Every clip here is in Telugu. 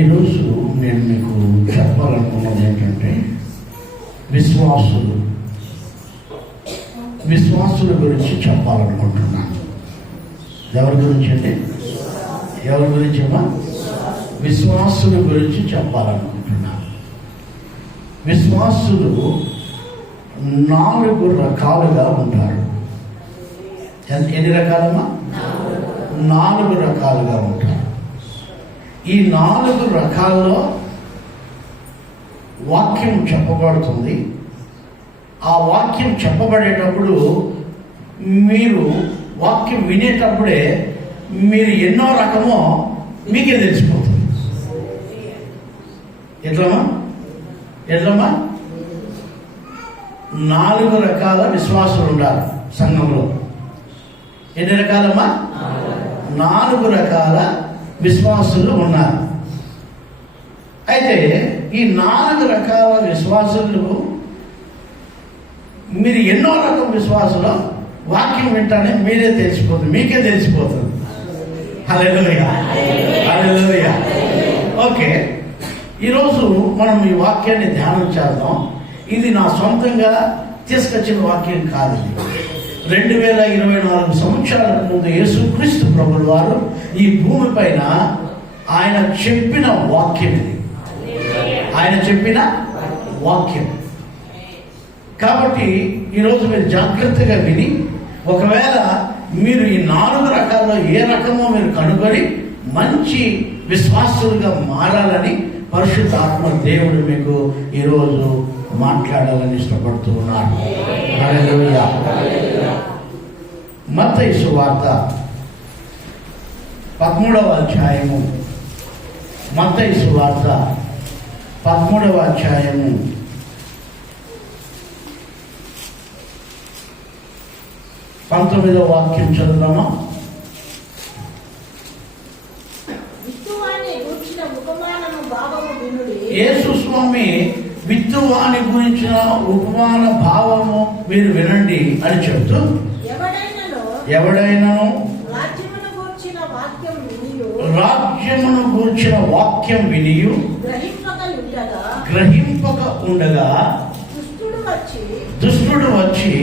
ఈరోజు నేను మీకు చెప్పాలనుకున్నది ఏంటంటే విశ్వాసుల గురించి చెప్పాలనుకుంటున్నాను. ఎవరి గురించి అంటే ఎవరి గురించి అమ్మా? విశ్వాసుల గురించి చెప్పాలనుకుంటున్నాను. విశ్వాసులు 4 రకాలుగా ఉంటారు. ఎన్ని రకాలమ్మా? 4 రకాలుగా ఉంటారు. ఈ 4 రకాల్లో వాక్యం చెప్పబడుతుంది. ఆ వాక్యం చెప్పబడేటప్పుడు మీరు వాక్యం వినేటప్పుడే మీరు ఎన్నో రకమో మీకే తెలిసిపోతుంది. ఎట్లమ్మా 4 రకాల విశ్వాసులు ఉండాలి సంఘంలో. ఎన్ని రకాలమ్మా? 4 రకాల విశ్వాసులు ఉన్నారు. అయితే ఈ 4 రకాల విశ్వాసులు మీరు ఎన్నో రకం విశ్వాసులు వాక్యం వింటానే మీకే తెలిసిపోతుంది. హల్లెలూయా, హల్లెలూయా. ఓకే, ఈరోజు మనం ఈ వాక్యాన్ని ధ్యానం చేద్దాం. ఇది నా సొంతంగా తీసుకొచ్చిన వాక్యం కాదు. 2024 సంవత్సరాలకు ముందు యేసుక్రీస్తు ప్రభుల వారు ఈ భూమి పైన ఆయన చెప్పిన వాక్యం ఇది. ఆయన చెప్పిన వాక్యం కాబట్టి ఈరోజు మీరు జాగ్రత్తగా విని, ఒకవేళ మీరు ఈ 4 రకాల్లో ఏ రకమో మీరు కనుగొని మంచి విశ్వాసులుగా మారాలని పరిశుద్ధాత్మ దేవుడు మీకు ఈరోజు మాట్లాడాలని ఇష్టపడుతూ ఉన్నాడు. హల్లెలూయా. మత్తయి సువార్త 13వ అధ్యాయము. మత్తయి సువార్త 13వ అధ్యాయము 19వ వాక్యం చదువుదామా? యేసు స్వామి విత్తువాని గురించిన ఉపమాన భావము మీరు వినండి అని చెప్తూ, ఎవడైనాను రాజ్యమును గూర్చిన వాక్యం వినియు గ్రహింపక ఉండగా దుష్టుడు వచ్చి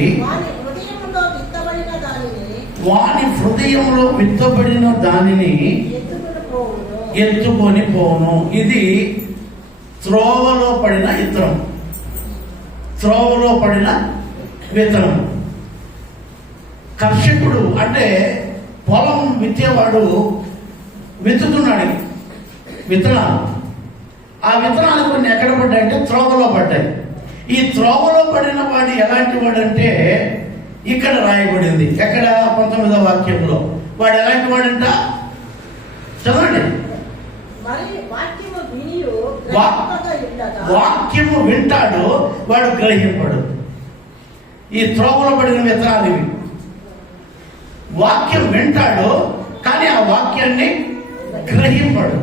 వాని హృదయంలో విత్తబడిన దానిని ఎత్తుకొని పోను. ఇది త్రోవలో పడిన విత్తనం. త్రోవలో పడిన విత్తనం. కర్షకుడు అంటే పొలం విత్తేవాడు విత్తుతున్నాడు విత్తనాలు. ఆ విత్తనాలు కొన్ని ఎక్కడ పడ్డాయంటే త్రోవలో పడ్డాయి. ఈ త్రోవలో పడిన వాడు ఎలాంటి వాడంటే ఇక్కడ రాయబడింది. ఎక్కడ? 19వ వాక్యంలో. వాడు ఎలాంటి వాడంట? చదవండి. వాక్యము వింటాడు, వాడు గ్రహింపడు. ఈ త్రోవలో పడిన విత్తనాలు ఇవి. వాక్యం వింటాడు, కానీ ఆ వాక్యాన్ని గ్రహింపడు.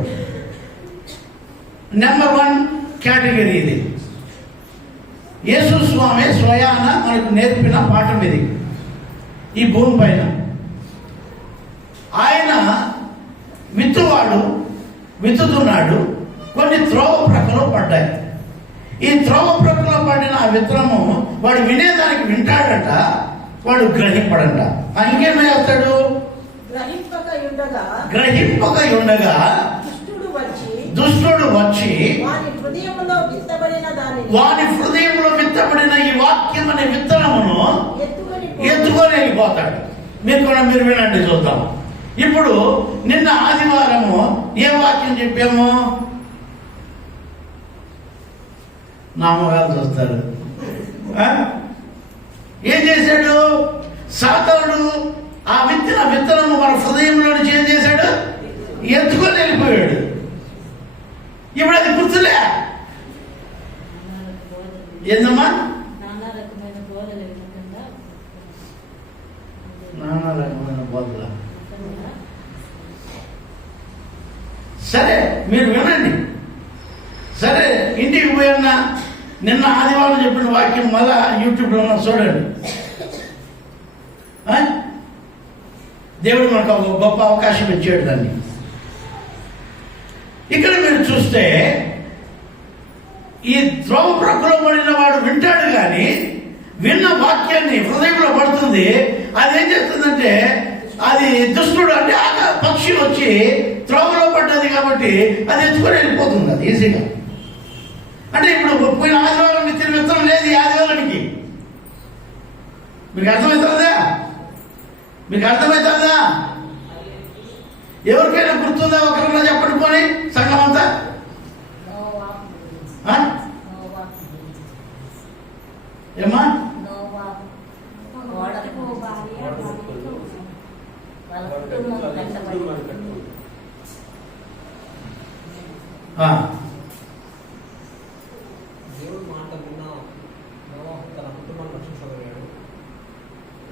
నెంబర్ 1 కేటగిరీ ఇది. యేసు స్వామి స్వయాన మనకు నేర్పిన పాఠం ఇది. ఈ భూమి పైన ఆయన విత్తువాడు విత్తుతున్నాడు. కొన్ని త్రోవ ప్రక్కలో పడ్డాయి. ఈ త్రోవ ప్రక్కలో పడిన ఆ విత్తనము వాడు వినేదానికి వింటాడట, వాడు గ్రహింపడంట. ఇంకేమై వస్తాడు? గ్రహింపక ఉండగా దుష్టుడు వచ్చి వాని హృదయంలో విత్తబడిన ఈ వాక్యం అనే విత్తనమును ఎత్తుకొని వెళ్ళిపోతాడు. మీరు వినండి, చూద్దాం. ఇప్పుడు నిన్న ఆదివారము ఏ వాక్యం చెప్పాము? నామగారు చూస్తారు. ఏం చేశాడు సాతానుడు? ఆ విత్తనము మన హృదయంలో నుంచి ఏం చేశాడు? ఎత్తుకొని వెళ్ళిపోయాడు. ఇప్పుడు అది గుర్తులే. ఏందమ్మా? నానా రకమైన బోధల. సరే, మీరు వినండి. సరే, ఇంటికి పోయన్నా నిన్న ఆదివారం చెప్పిన వాక్యం మళ్ళా యూట్యూబ్లో ఉన్న చూడండి. దేవుడు మనకు ఒక గొప్ప అవకాశం ఇచ్చాడు. దాన్ని ఇక్కడ మీరు చూస్తే ఈ ద్రోవ ప్రక్కలో పడిన వాడు వింటాడు కానీ విన్న వాక్యాన్ని హృదయంలో పడుతుంది. అది ఏం చేస్తుందంటే అది దుష్టుడు అంటే పక్షి వచ్చి త్రోవలో పడ్డది కాబట్టి అది ఎత్తుకొని వెళ్ళిపోతుంది అది ఈజీగా. అంటే ఇప్పుడు పోయిన ఆదివారం విత్తిన విత్తనం లేదు ఈ ఆదివారానికి. మీకు అర్థమవుతుందా? మీకు అర్థమవుతుందా? ఎవరికైనా గుర్తుందా? ఒకరిలో చెప్పండి పోనీ సంఘం అంతా. ఏమా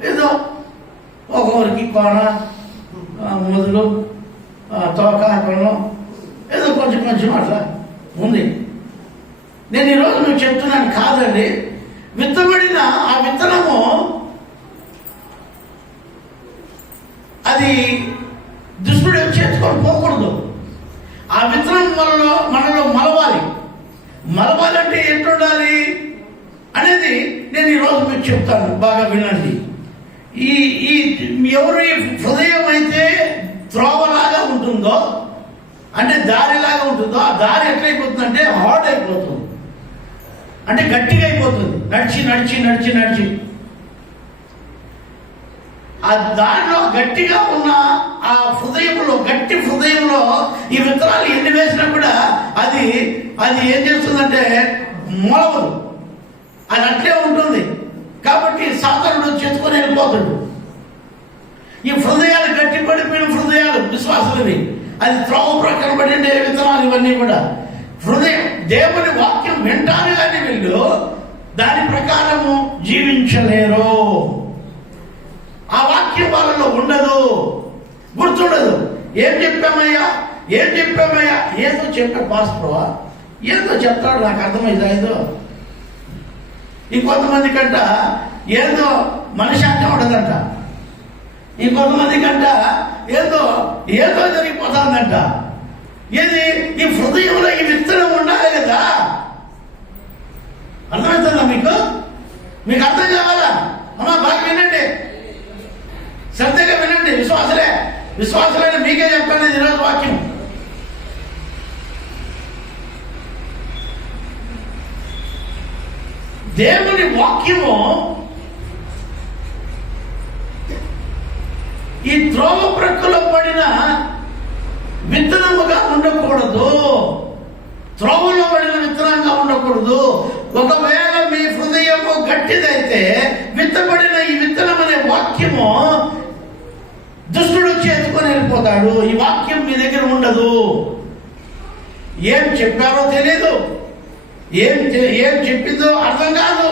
ఏదో ఒక్కొక్కరికి కోన మొదలు తోక ఏదో కొంచెం కొంచెం అట్లా ఉంది. నేను ఈరోజు నువ్వు చెప్తున్నాను కాదండి, విత్తబడిన ఆ విత్తనము అది దుష్టుడు చేర్చుకొని పోకూడదు. ఆ విత్తనం మనలో మలవాలంటే ఎట్లుండాలి అనేది నేను ఈరోజు మీకు చెప్తాను, బాగా వినండి. ఈ ఎవరి హృదయం అయితే త్రోవలాగా ఉంటుందో అంటే దారిలాగా ఉంటుందో ఆ దారి ఎట్లయిపోతుందంటే హార్డ్ అయిపోతుంది, అంటే గట్టిగా అయిపోతుంది. నడిచి నడిచి నడిచి నడిచి ఆ దారిలో గట్టిగా ఉన్న ఆ హృదయంలో గట్టి హృదయంలో ఈ విత్తనాలు ఎన్ని వేసినా కూడా అది ఏం చేస్తుందంటే మొలవదు, అది అట్లే ఉంటుంది. కాబట్టి సాతానుడు చెత్తుకొని వెళ్ళిపోతాడు. ఈ హృదయాలు గట్టి పడిపోయిన హృదయాలు విశ్వాసులవి, అది త్రోవ ప్రక్కన పడిన విత్తనాలు ఇవన్నీ కూడా హృదయం దేవుని వాక్యం వింటారు కానీ వీళ్ళు దాని ప్రకారము జీవించలేరు. ఆ వాక్యం వాళ్ళలో ఉండదు, గుర్తుండదు. ఏం చెప్పామయ్యా ఏదో చెప్పా పాస్టర్వా ఏదో చెప్తాడు, నాకు అర్థమైందా? ఏదో ఇంకొంతమంది కంట ఏదో మనశాంతి ఉండదంట, ఇంకొంతమంది కంట ఏదో జరిగిపోతుందంట. ఏది ఈ హృదయంలో ఈ విత్తనం ఉండాలి కదా. అర్థమవుతుందా మీకు? మీకు అర్థం కావాలా? అమ్మా బాగా వినండి, శ్రద్ధగా వినండి. విశ్వాసులైన మీకే చెప్తాను ఈరోజు వాక్యం. దేవుని వాక్యము ఈ త్రోవ ప్రక్కలో పడిన విత్తనముగా ఉండకూడదు, త్రోవలో పడిన విత్తనంగా ఉండకూడదు. ఒకవేళ మీ హృదయము గట్టిదైతే విత్తబడిన ఈ విత్తనం అనే వాక్యము దుష్టుడు చేతుకొని వెళ్ళిపోతాడు. ఈ వాక్యం మీ దగ్గర ఉండదు. ఏం చెప్పారో తెలియదు, ఏం చెప్పిందో అర్థం కాదు,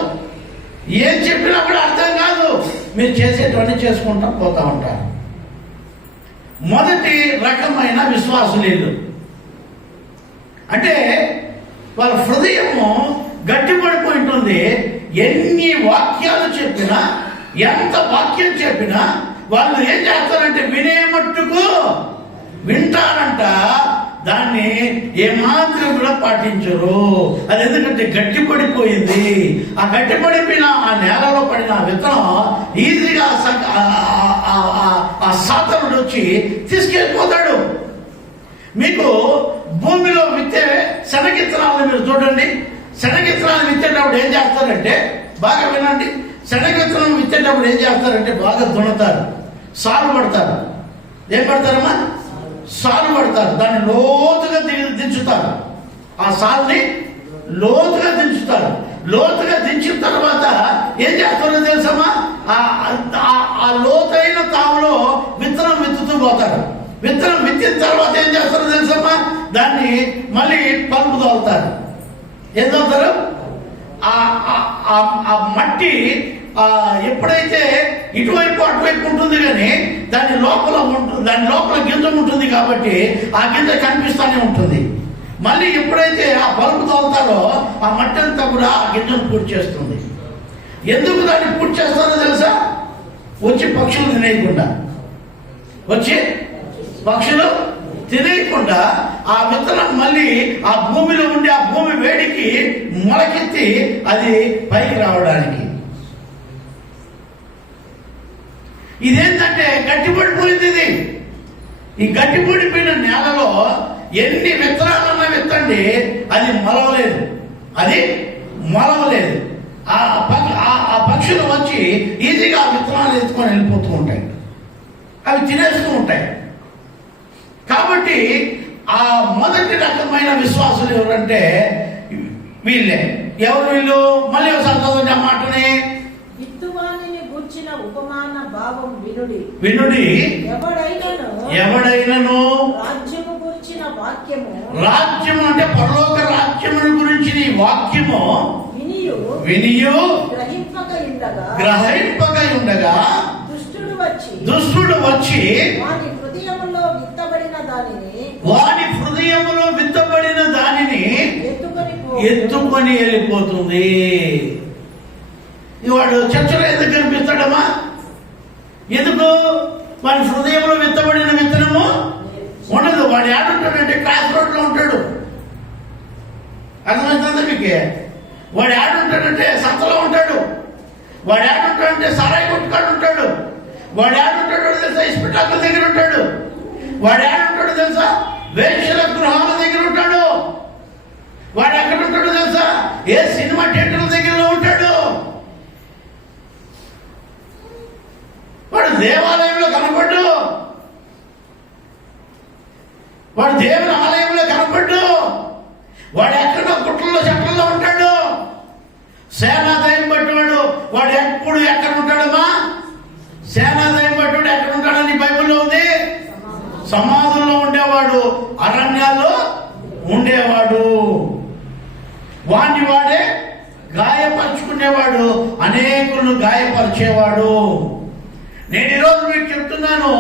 ఏం చెప్పినా కూడా అర్థం కాదు. మీరు చేసేటువంటి చేసుకుంటా పోతా ఉంటారు. మొదటి రకమైన విశ్వాసులు అంటే వాళ్ళ హృదయము గట్టిపడిపోయి ఉంటుంది. ఎన్ని వాక్యాలు చెప్పినా, ఎంత వాక్యం చెప్పినా వాళ్ళు ఏం చేస్తారంటే వినే మట్టుకు వింటారంట, దాన్ని ఏమాత్రం కూడా పాటించరు. అది ఎందుకంటే గట్టిపడిపోయింది. ఆ గట్టిపడిపోయిన ఆ నేలలో పడిన విత్తనం ఈజీగా ఆ సాతానుడు వచ్చి తీసుకెళ్ళిపోతాడు. మీకు భూమిలో విత్తే శనగిత్తనాలను మీరు చూడండి. శనగిత్తనాలు విత్తేటప్పుడు ఏం చేస్తారంటే, బాగా వినండి, శనగిత్తనం విత్తేటప్పుడు ఏం చేస్తారంటే బాగా దున్నుతారు, సాలు పడతారు. ఏం పడతారమ్మా? సాలు పడతారు. దాన్ని లోతుగా దించుతారు. ఆ సాల్ని లోతుగా దించుతారు. లోతుగా దించిన తర్వాత ఏం చేస్తారో తెలుసమ్మా? ఆ లోతైన తావులో విత్తనం విత్తుతూ పోతారు. విత్తనం విత్తిన తర్వాత ఏం చేస్తారో తెలుసమ్మా? దాన్ని మళ్ళీ పలుపు తోలుతారు. ఏం తోలుతారు? ఆ మట్టి ఎప్పుడైతే ఇటువైపు అటువైపు ఉంటుంది కానీ దాని లోపల గింజ ఉంటుంది కాబట్టి ఆ గింజ కనిపిస్తూనే ఉంటుంది. మళ్ళీ ఎప్పుడైతే ఆ పలుపు తోలుతారో ఆ మట్టి అంతా కూడా ఆ గింజను పూర్తి చేస్తుంది. ఎందుకు దాన్ని పూర్తి చేస్తారో తెలుసా? వచ్చి పక్షులు తినేయకుండా తెలియకుండా ఆ విత్తనం మళ్ళీ ఆ భూమిలో ఉండి ఆ భూమి వేడికి మొలకెత్తి అది పైకి రావడానికి. ఇదేంటంటే గట్టిపడిపోయింది. ఇది ఈ గట్టిపడిపోయిన నేలలో ఎన్ని విత్తనాలన్నా విత్తండి, అది మొలవలేదు. అది మొలవలేదు. ఆ పక్షులు వచ్చి ఈజీగా ఆ విత్తనాలు ఎత్తుకొని వెళ్ళిపోతూ ఉంటాయి, అవి తినేస్తూ ఉంటాయి. కాబట్టి ఆ మొదటి రకమైన విశ్వాసులు ఎవరంటే వీళ్ళే. ఎవరు వీళ్ళు? మళ్ళీ ఒకసారి చదవండి ఆ మాటని. విత్తువానిని గూర్చిన ఉపమాన భావం వినుడి. వినుడి. ఎవడైనను రాజ్యము గురించిన వాక్యము, రాజ్యము అంటే పరలోక రాజ్యమును గురించిన ఈ వాక్యము వినియు గ్రహింపక ఉండగా దుష్టుడు వచ్చి వాని హృదయములో విత్తబడిన దానిని ఎత్తుకొని వెళ్ళిపోతుంది. వాడు చర్చలో ఎందుకు కనిపిస్తాడమ్మా? ఎందుకు? వాడి హృదయంలో విత్తబడిన విత్తనము ఉండదు. వాడు ఏడుంటాడంటే క్రాస్ రోడ్ లో ఉంటాడు. అర్థమవుతుందా మీకు? వాడు ఏడుంటాడంటే సంతలో ఉంటాడు. వాడు ఏడుంటాడంటే సారాయి కొట్టుకాడు ఉంటాడు. వాడు ఏడుంటాడు తెలుసా? ఇస్పిటాకుల దగ్గర ఉంటాడు. వాడు ఏడుంటాడు తెలుసా? వేశ్యల గృహాల దగ్గర ఉంటాడు. వాడు ఎక్కడ ఉంటాడు తెలుసా? ఏ సినిమా థియేటర్ల దగ్గరలో ఉంటాడు. వాడు దేవాలయంలో కనపడ్డు. వాడు దేవుని ఆలయంలో కనపడ్డు. వాడు ఎక్కడో గుట్లలో చెట్లలో ఉంటాడు. సేనాదయం పట్టువాడు వాడు ఎప్పుడు ఎక్కడ ఉంటాడమ్మా? సేనాదయం పట్టువాడు ఎక్కడ ఉంటాడని బైబిల్లో ఉంది. సమాధుల్లో ఉండేవాడు, అరణ్యాల్లో ఉండేవాడు. వాడే గాయపరుచుకునేవాడు, అనేకులను గాయపరిచేవాడు. నేను ఈరోజు మీకు చెప్తున్నాను,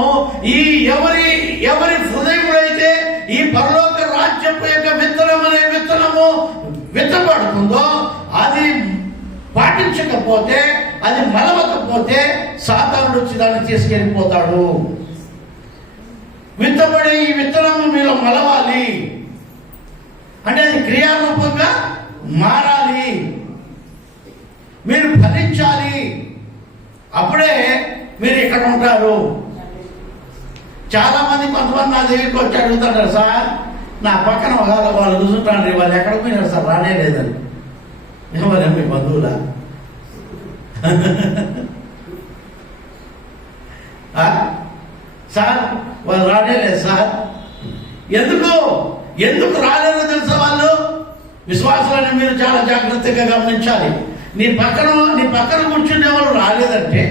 ఈ ఎవరి హృదయంలో అయితే ఈ పరలోక రాజ్యపు యొక్క విత్తనం అనే విత్తనము విత్తబడుతుందో, అది పాటించకపోతే, అది మలవకపోతే సాతానుడు వచ్చి దాన్ని తీసుకెళ్ళిపోతాడు. విత్తబడే ఈ విత్తనము మీలో మలవాలి అంటే అది క్రియారూపంగా మారాలి, మీరు ఫలించాలి. అప్పుడే మీరు ఇక్కడ ఉంటారు. చాలా మంది కొంతమంది నా దగ్గరికి వచ్చి అడుగుతారు, సార్ నా పక్కన వాళ్ళు కూర్చుంటారు, వాళ్ళు ఎక్కడికి పోయినారు సార్, రానే లేదని. ఎవరు మీ బంధువులా? సార్ వాళ్ళు రానే లేదు సార్. ఎందుకు రాలేదో తెలుసా? వాళ్ళు విశ్వాసాలను మీరు చాలా జాగ్రత్తగా గమనించాలి. నీ పక్కన కూర్చునేవాళ్ళు రాలేదంటే,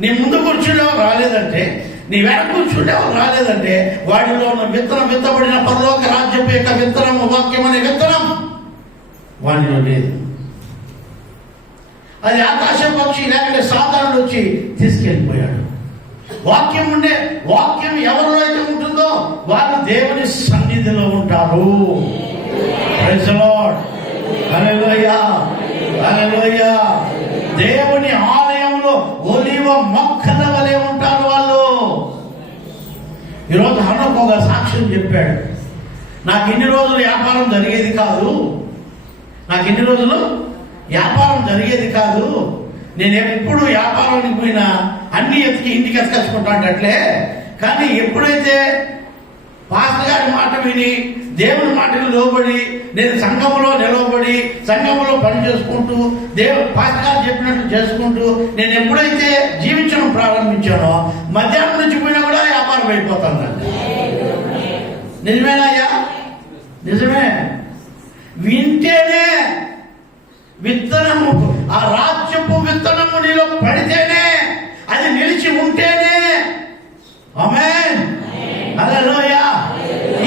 నీ ముందు కూర్చునేవాళ్ళు రాలేదంటే, నీ వెనక కూర్చునేవాళ్ళు రాలేదంటే, వాడిలో ఉన్న విత్తబడిన పరలోక రాజ్యం యొక్క విత్తనం, వాక్యం అనే విత్తనం వాడిలో లేదు. అది ఆకాశ పక్షి లేకపోతే సాతానుడు వచ్చి తీసుకెళ్ళిపోయాడు. వాక్యం ఎవరిలో అయితే ఉంటుందో వారు దేవుని సన్నిధిలో ఉంటారు. Praise the lord. Hallelujah, hallelujah. దేవుని ఆలయంలో ఒలీవ మొక్కల వలె ఉంటారు వాళ్ళు. ఈరోజు హనోకు ఒక సాక్ష్యం చెప్పాడు. నాకు ఇన్ని రోజులు వ్యాపారం జరిగేది కాదు. నేను ఎప్పుడు వ్యాపారానికి పోయినా అన్ని ఎత్తికి ఇంటికి ఎత్తుకొచ్చుకుంటానట్లే. కానీ ఎప్పుడైతే పాస్టర్ గారి మాట విని దేవుని మాటకు లోబడి నేను సంఘంలో నిలవబడి సంఘంలో పని చేసుకుంటూ పాస్టర్ గారు చెప్పినట్టు చేసుకుంటూ నేను ఎప్పుడైతే జీవించడం ప్రారంభించానో మధ్యాహ్నం నుంచి పోయినా కూడా వ్యాపారం అయిపోతాను. నిజమేనాయ్యా? నిజమే. వింటేనే విత్తనము, ఆ రాజ్యపు విత్తనము నీలో పడితేనే, అది నిలిచి ఉంటేనే. ఆమేన్, హల్లెలూయా.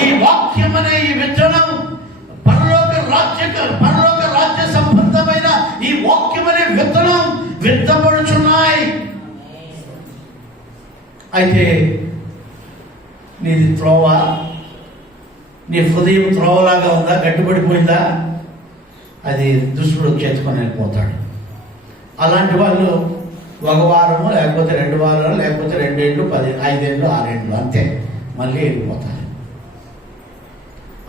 ఈ వాక్యం అనే ఈ విత్తనం పరలోక రాజ్య సంబంధమైన ఈ వాక్యం అనే విత్తనం విత్తబడుచున్నాయి. అయితే నీది త్రోవ, నీ హృదయం త్రోవలాగా ఉందా? గట్టిపడిపోయిందా? అది దుష్టుడు చేర్చుకొని వెళ్ళిపోతాడు. అలాంటి వాళ్ళు ఒక వారము, లేకపోతే 2 వారాలు, లేకపోతే 2 ఏళ్ళు, 5 ఏళ్ళు, 6 ఏళ్ళు, అంతే, మళ్ళీ వెళ్ళిపోతారు.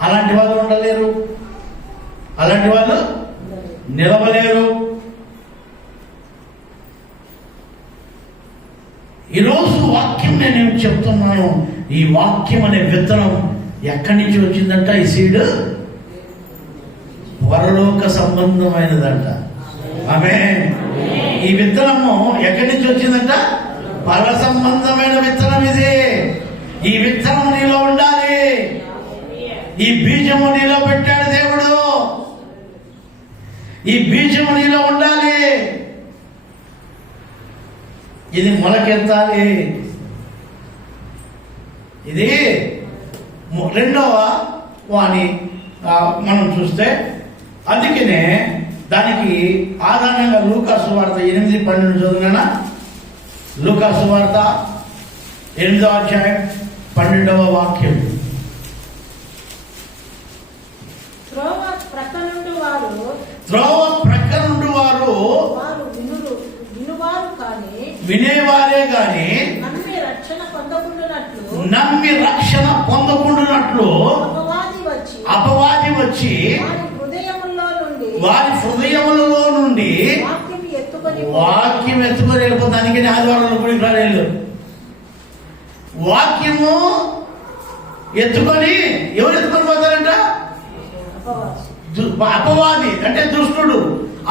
అలాంటి వాళ్ళు ఉండలేరు, అలాంటి వాళ్ళు నిలవలేరు. ఈరోజు వాక్యం నేను చెప్తున్నాను. ఈ వాక్యం అనే విత్తనం ఎక్కడి నుంచి వచ్చిందంట? ఈ సీడ్ పరలోక సంబంధమైనదంట. ఆమేన్. ఈ విత్తనము ఎక్కడి నుంచి వచ్చిందంట? పర సంబంధమైన విత్తనం ఇది. ఈ విత్తనం నీలో ఉండాలి. ఈ బీజము నీలో పెట్టాడు దేవుడు. ఈ బీజము నీలో ఉండాలి. ఇది మొలకెత్తాలి. ఇది రెండవ వాణి మనం చూస్తే, అందుకనే దానికి ఆధారంగా లూకా సువార్త 8:12 చదువునా? లూకా సువార్త 8వ అధ్యాయం 12వ వాక్యం. త్రోవ ప్రక్క నుండి వారు వినువారు కానీ వినేవారే గాని నమ్మి రక్షణ పొందకుండునట్లు అపవాది వచ్చి వారి హృదయములలో నుండి వాక్యం ఎత్తుకొని వెళ్ళిపోతుంది. అందుకని ఆదివారంలో గుడికి రాలేదు. వాక్యము ఎత్తుకొని ఎవరు ఎత్తుకొని పోతారంట? అపవాది అంటే దుష్టుడు.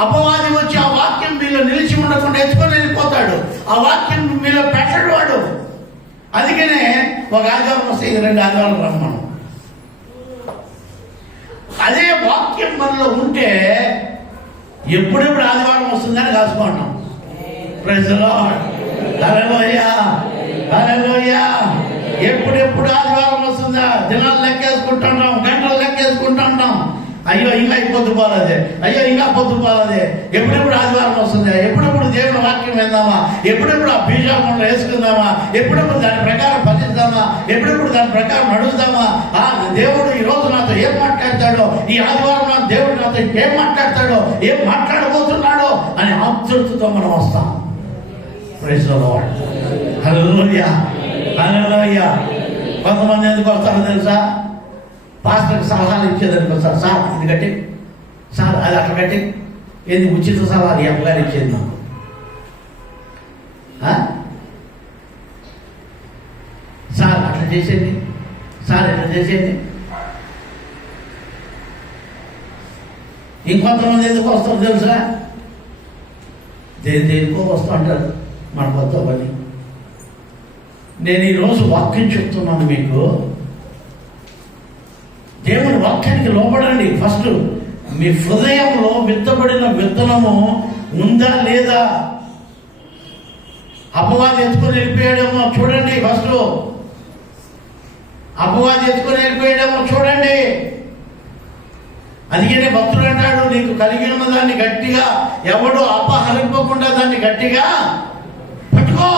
అపవాది వచ్చి ఆ వాక్యం మీలో నిలిచి ఉండకుండా ఎత్తుకొని వెళ్ళిపోతాడు. ఆ వాక్యం మీలో పెట్టడు వాడు. అందుకనే ఒక ఆదివారం వస్తే 2 ఆదివారం రమ్మను. అదే వాక్యం మనలో ఉంటే ఎప్పుడెప్పుడు ఆదివారం వస్తుందని కాసుకుంటాం. Praise the lord. Hallelujah, hallelujah. ఎప్పుడెప్పుడు ఆదివారం వస్తుందా? దినాలు లెక్కేసుకుంటున్నాం, గంటలు లెక్కేసుకుంటున్నాం. అయ్యో ఇంకా పొద్దు పోలేదే, అయ్యో ఇంకా పొద్దు పోలేదే. ఎప్పుడెప్పుడు ఆదివారం వస్తుందా? ఎప్పుడెప్పుడు దేవుని వాక్యం విందామా? ఎప్పుడెప్పుడు ఆ బీజాములు వేసుకుందామా? ఎప్పుడెప్పుడు దాని ప్రకారం పఠిద్దామా? ఎప్పుడెప్పుడు దాని ప్రకారం అడుగుదామా? దేవుడు ఈ రోజు నాతో ఏం మాట్లాడతాడో, ఈ ఆదివారం నా దేవుడు నాతో ఏం మాట్లాడతాడో, ఏం మాట్లాడబోతున్నాడో అని ఆతృతతో మనం వస్తాం. Praise the lord. Hallelujah, hallelujah. కొంతమంది ఎందుకు వస్తారో తెలుసా? పాస్టర్కి సలహాలు ఇచ్చేదానికి వస్తారు. సార్ ఇది కట్టి, సార్ అది అట్లా కట్టి, ఏంది ఉచిత సలహాలు ఈ అమ్మగారు ఇచ్చేది నాకు. సార్ అట్లా చేసేది, సార్ ఇట్లా చేసేది. ఇంకొంతమంది ఎందుకు వస్తారు తెలుసా? దేనికో వస్తూ అంటారు మన కొత్తవని. నేను ఈరోజు వాక్యం చెప్తున్నాను మీకు. దేవుని వాక్యానికి లోబడండి. ఫస్ట్ మీ హృదయంలో విత్తబడిన విత్తనము ఉందా లేదా? అపవాది ఎత్తుకొని వెళ్ళిపోయాడేమో చూడండి. ఫస్ట్ అపవాది ఎత్తుకొని వెళ్ళిపోయాడేమో చూడండి. అందుకనే భక్తుడు అంటాడు, నీకు కలిగి ఉన్న దాన్ని గట్టిగా, ఎవడు అపహరింపకుండా దాన్ని గట్టిగా పట్టుకో.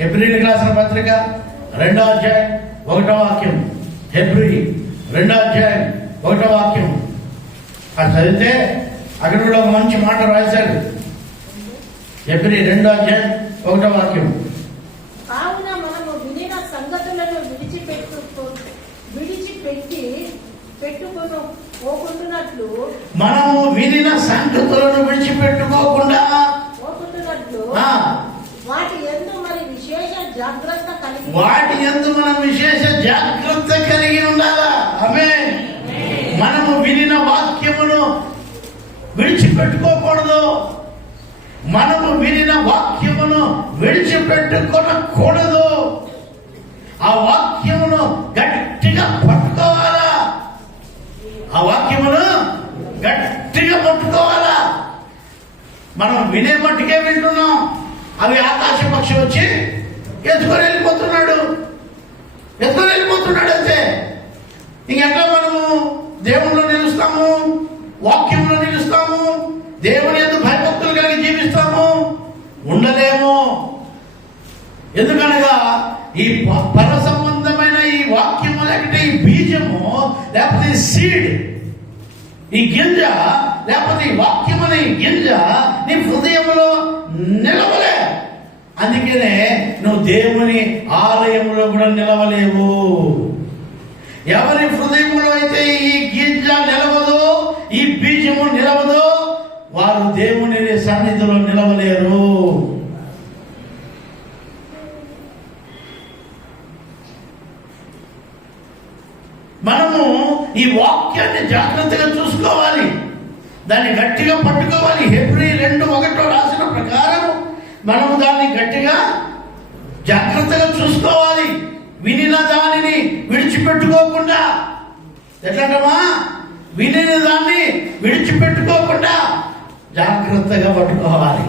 హెబ్రీయులకు రాసిన పత్రిక 2వ అధ్యాయం 1వ వాక్యం. హెబ్రీ 2వ అధ్యాయం 1వ వాక్యం. అది చదివితే అక్కడ కూడా ఒక మంచి మాట రాశాడు. హెబ్రీ 2వ అధ్యాయం 1వ వాక్యం. కావున మనము వినిన సంగతులను విడిచిపెట్టుకోకుండానట్లు మనము వినిన సంగతులను విడిచిపెట్టుకోకుండా వాటి యందు మనం విశేష జాగ్రత్త కలిగి ఉండాలా. ఆమేన్. మనము వినిన వాక్యమును విడిచిపెట్టుకోకూడదు. మనము వినిన వాక్యమును విడిచిపెట్టుకోకూడదు. ఆ వాక్యమును గట్టిగా పట్టుకోవాలా. ఆ వాక్యమును గట్టిగా పట్టుకోవాలా. మనం వినే మట్టుకే వింటున్నాం. అవి ఆకాశ పక్షి వచ్చి ఎత్తుకొని వెళ్ళిపోతున్నాడు అంతే. ఇంకెట్లా మనము దేవుణ్ణిలో నిలుస్తాము, వాక్యంలో నిలుస్తాము, దేవుని యందు భయభక్తులు కలిగి జీవిస్తాము? ఉండలేము. ఎందుకనగా ఈ పర సంబంధమైన ఈ వాక్యము, లేకపోతే ఈ బీజము, లేకపోతే ఈ సీడ్, ఈ గింజ, లేకపోతే ఈ వాక్యం అనే గింజ నీ హృదయంలో నిలవలే. అందుకనే నువ్వు దేవుని ఆలయంలో కూడా నిలవలేవు. ఎవరి హృదయంలో అయితే ఈ గింజ నిలవదో, ఈ బీజము నిలవదో, వారు దేవుని సన్నిధిలో నిలవలేరు. మనము ఈ వాక్యాన్ని జాగ్రత్తగా చూసుకోవాలి, దాన్ని గట్టిగా పట్టుకోవాలి. హెబ్రీ 2:1 రాసిన ప్రకారం మనము దాన్ని గట్టిగా జాగ్రత్తగా చూసుకోవాలి. వినిన దానిని విడిచిపెట్టుకోకుండా, ఎట్లంటమా, వినిన దాన్ని విడిచిపెట్టుకోకుండా జాగ్రత్తగా పట్టుకోవాలి.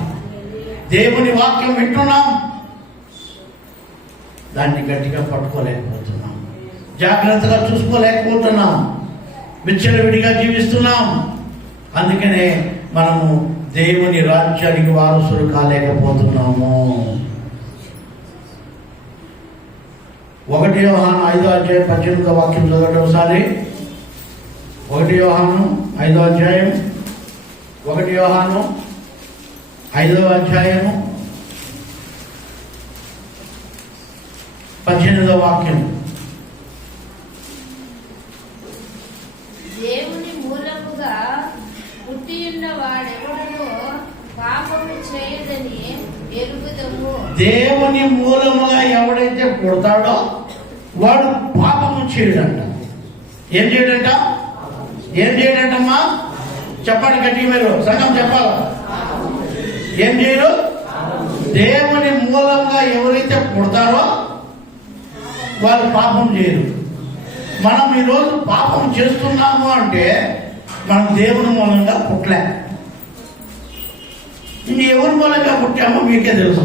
దేవుని వాక్యం వింటున్నాం, దాన్ని గట్టిగా పట్టుకోలేకపోతున్నాం, జాగ్రత్తగా చూసుకోలేకపోతున్నాం, విచ్చలవిడిగా జీవిస్తున్నాం. అందుకనే మనము దేవుని రాజ్యానికి వారసులు కాలేకపోతున్నాము. 1 యోహాను 5:18 వాక్యం చదవండి ఒకసారి. 1 యోహాను 5:18 వాక్యం. దేవుని మూలముగా పుట్టియున్న వాడెవడో పాపము చేయదని ఎరుగుదము. దేవుని మూలముగా ఎవడైతే పుడతాడో వాడు పాపము చేయడంట. ఏం చేయడంట? ఏం చేయడంటమ్మా? చెప్పండి గట్టిగా, మీరు సంఘం చెప్పాలి. ఏం చేయరు? దేవుని మూలంగా ఎవరైతే పుడతారో వాళ్ళు పాపం చేయరు. మనం ఈరోజు పాపం చేస్తున్నాము అంటే మనం దేవుని మూలంగా పుట్టలే. ఇంక ఎవరి మూలంగా పుట్టామో మీకే తెలుసు.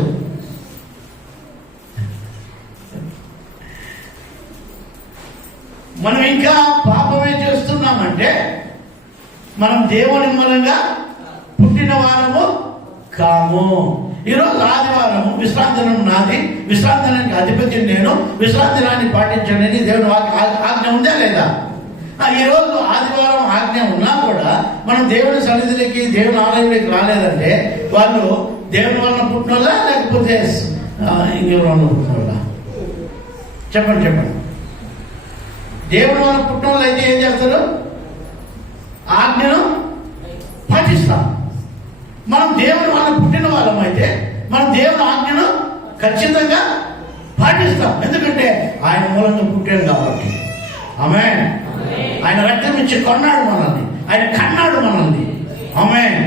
మనం ఇంకా పాపమే చేస్తున్నామంటే మనం దేవుని మూలంగా పుట్టిన వారము కాము. ఈరోజు ఆదివారము విశ్రాంతి దినం నాది, విశ్రాంతి దినానికి అధిపతి నేను, విశ్రాంతి దినాన్ని పాటించండి దేవుని ఆజ్ఞ ఉందా లేదా? ఈరోజు ఆదివారం ఆజ్ఞ ఉన్నా కూడా మనం దేవుని సన్నిధికి, దేవుని ఆలయంలోకి రాలేదంటే వాళ్ళు దేవుని వలన పుట్టినోళ్ళా లేకపోతే ఇంకెవరి వలన పుట్టినోళ్ళా? చెప్పండి. దేవుని వలన పుట్టినోళ్ళు అయితే ఏం చేస్తారు? ఆజ్ఞను పాటిస్తాం. మనం దేవుని వలన పుట్టిన వాళ్ళం అయితే మనం దేవుని ఆజ్ఞను ఖచ్చితంగా పాటిస్తాం. ఎందుకంటే ఆయన మూలంగా పుట్టాడు కాబట్టి. ఆమేన్. ఆయన రక్తం ఇచ్చి కొన్నాడు మనల్ని, ఆయన కన్నాడు మనల్ని. ఆమేన్.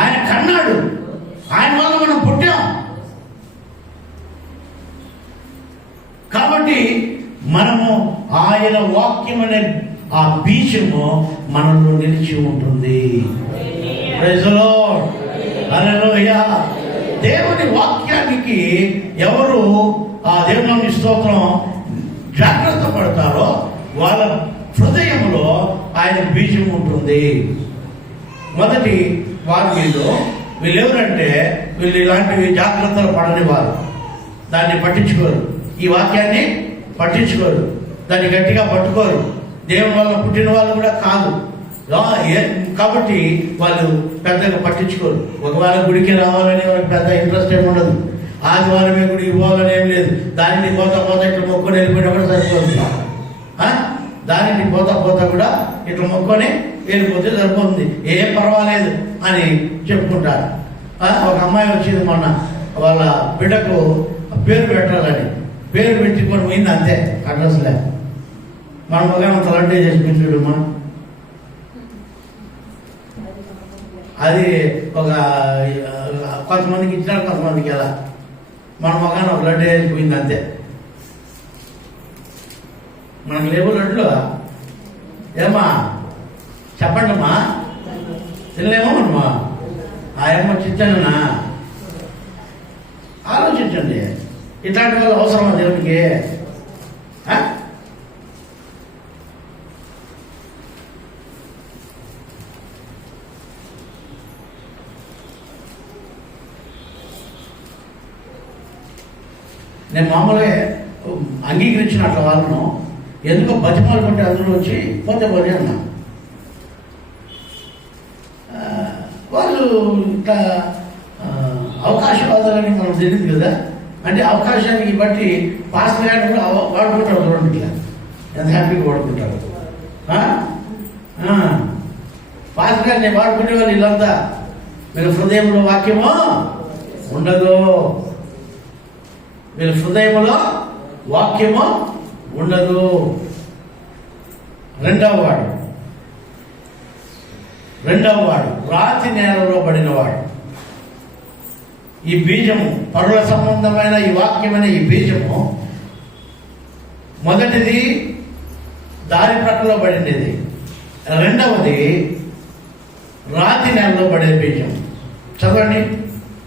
ఆయన కన్నాడు, ఆయన వల్ల మనం పుట్టాం. కాబట్టి మనము ఆయన వాక్యం అనే ఆ బీజము మనలో నిలిచి ఉంటుంది. Praise the lord. హల్లెలూయా. దేవుని వాక్యానికి ఎవరు ఆ దేవుని స్తోత్రం జాగ్రత్త పడతారో వాళ్ళ హృదయంలో ఆయన బీజం ఉంటుంది. మొదటి వారు వీళ్ళు ఎవరంటే వీళ్ళు ఇలాంటివి జాగ్రత్తలు పడని వారు, దాన్ని పట్టించుకోరు, ఈ వాక్యాన్ని పట్టించుకోరు, దాన్ని గట్టిగా పట్టుకోరు. దేవుని వల్ల పుట్టిన వాళ్ళు కూడా కాదు కాబట్టి వాళ్ళు పెద్దగా పట్టించుకోరు. ఒకవేళ గుడికి రావాలని వాళ్ళకి పెద్ద ఇంట్రెస్ట్ ఏమి ఉండదు. ఆదివారమే గుడికి పోవాలని ఏం లేదు. దానిని పోతా ఇట్లా మొక్కుని వెళ్ళిపోయినా కూడా సరిపోతుంది. దానిని పోతా కూడా ఇట్లా మొక్కుని వెళ్ళిపోతే సరిపోతుంది, ఏం పర్వాలేదు అని చెప్పుకుంటారు. ఒక అమ్మాయి వచ్చింది మొన్న, వాళ్ళ బిడ్డకు పేరు పెట్టాలని పేరు పెట్టుకొని పోయింది, అంతే. అడ్రస్లే మన మగ తలంటే చేసి పిలుచుడమ్మా. అది ఒక కొంతమందికి ఇచ్చినారు, కొంతమందికి ఎలా. మన మగాన ఒక లడ్డు వేసిపోయింది, అంతే. మనకు లేవు లడ్లు. ఏమా చెప్పండి అమ్మా, తినలేమో మనమా? ఆయమ్మ చిచ్చానా? ఆలోచించండి, ఇట్లాంటి వాళ్ళు అవసరమా దేవునికి? నేను మామూలుగా అంగీకరించిన అట్లా వాళ్ళను ఎందుకో బతిమాలు కొట్టి అందులో వచ్చి పోతే అన్నా. వాళ్ళు ఇట్లా అవకాశం ఆశీర్వాదాలని మనం తెలియదు కదా. అంటే అవకాశానికి బట్టి పాస్టర్ గారిని కూడా వాడుకుంటారు. చూడండి ఇట్లా ఎంత హ్యాపీగా వాడుకుంటారు. పాస్టర్ గారిని వాడుకునే వాళ్ళు వీళ్ళంతా వీళ్ళ హృదయంలో వాక్యము ఉండదు. వీళ్ళ హృదయంలో వాక్యము ఉండదు. రెండవ వాడు రాతి నేలలో పడినవాడు. ఈ బీజము పరుల సంబంధమైన ఈ వాక్యమైన ఈ బీజము మొదటిది దారి ప్రక్కలో పడింది, రెండవది రాతి నేలలో పడే బీజం. చదవండి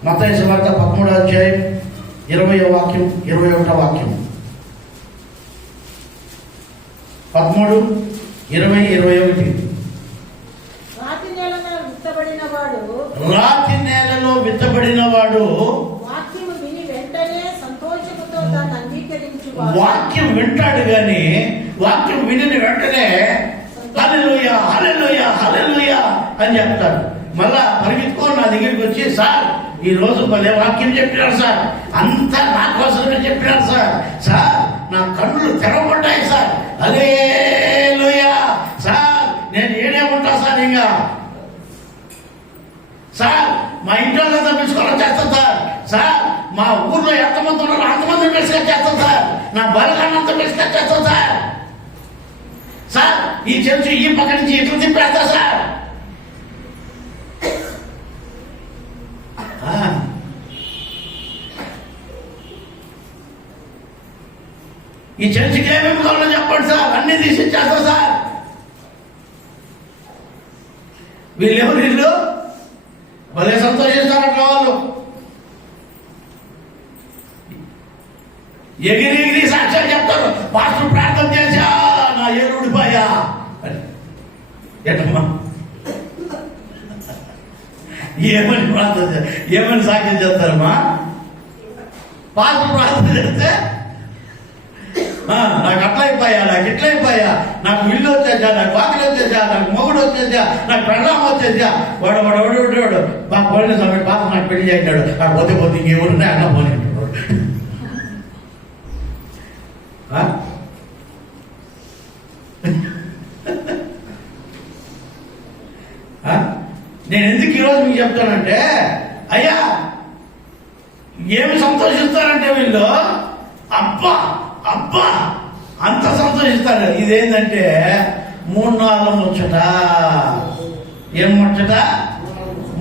మత్తయి సువార్త 13వ అధ్యాయం 20వ వాక్యం 21వ వాక్యం. 13, 20, 21. రాతి నేలలో విత్తబడినవాడు వాక్యం వింటాడు కానీ వాక్యం విని వెంటనే హల్లెలూయా హల్లెలూయా హల్లెలూయా అని చెప్తాడు. మళ్ళా పరిగెత్తుకొని నా దగ్గరికి వచ్చి, సార్ ఈ రోజు భలే వాక్యం చెప్పినారు సార్, అంతా నా కోసమే చెప్పినారు సార్ నా కన్నులు తెరవబడ్డాయి సార్, హల్లెలూయా సార్, నేను ఏడే ఉంటా సార్, ఇంకా సార్ మా ఇంట్లో పిలుచుకోవడం చేస్తాను సార్ మా ఊర్లో ఎంతమంది ఉన్నారో అంతమంది పిలుచుకొని చేస్తాను సార్, నా బలగాన్నంతా పిలుచుకొని చేస్తాను సార్ ఈ చెంచు ఈ పక్క నుంచి ఇట్లు తిప్పేస్తా సార్. ఈ చర్చికి ఏమేమి కావాలో చెప్పండి సార్, అన్ని తీసి చేస్తా సార్. వీళ్ళు భలే సంతోషిస్తారట. వాళ్ళు ఎగిరి సాక్ష్యాలు చెప్తారు. పాస్టర్ ప్రార్థన చేశా నా ఏరుడిపోయా ఎట్టమ్మా ఏమని ప్రార్థన ఏమని సాక్ష్యం చెప్తారమ్మా? పాస్టర్ ప్రార్థన చేస్తే నాకు అట్లయిపోయా, నాకు ఇట్లయిపోయా, నాకు ఇల్లు వచ్చేసా, నాకు వాకిలు వచ్చేసా, నాకు మొగుడు వచ్చేసా, నాకు ప్రణామం వచ్చేసా. వాడు మా పోలిన సమయం పాప నాకు పెళ్లి చేశాడు, నాకు పోతే ఇంకేమున్నా అన్న పోనీ. నేను ఎందుకు ఈరోజు మీకు చెప్తానంటే, అయ్యా ఏమి సంతోషిస్తారంటే వీళ్ళు అబ్బా అంత సంతోషిస్తారు. ఇదేంటంటే 3-4 ముచ్చట. ఏం ముచ్చట?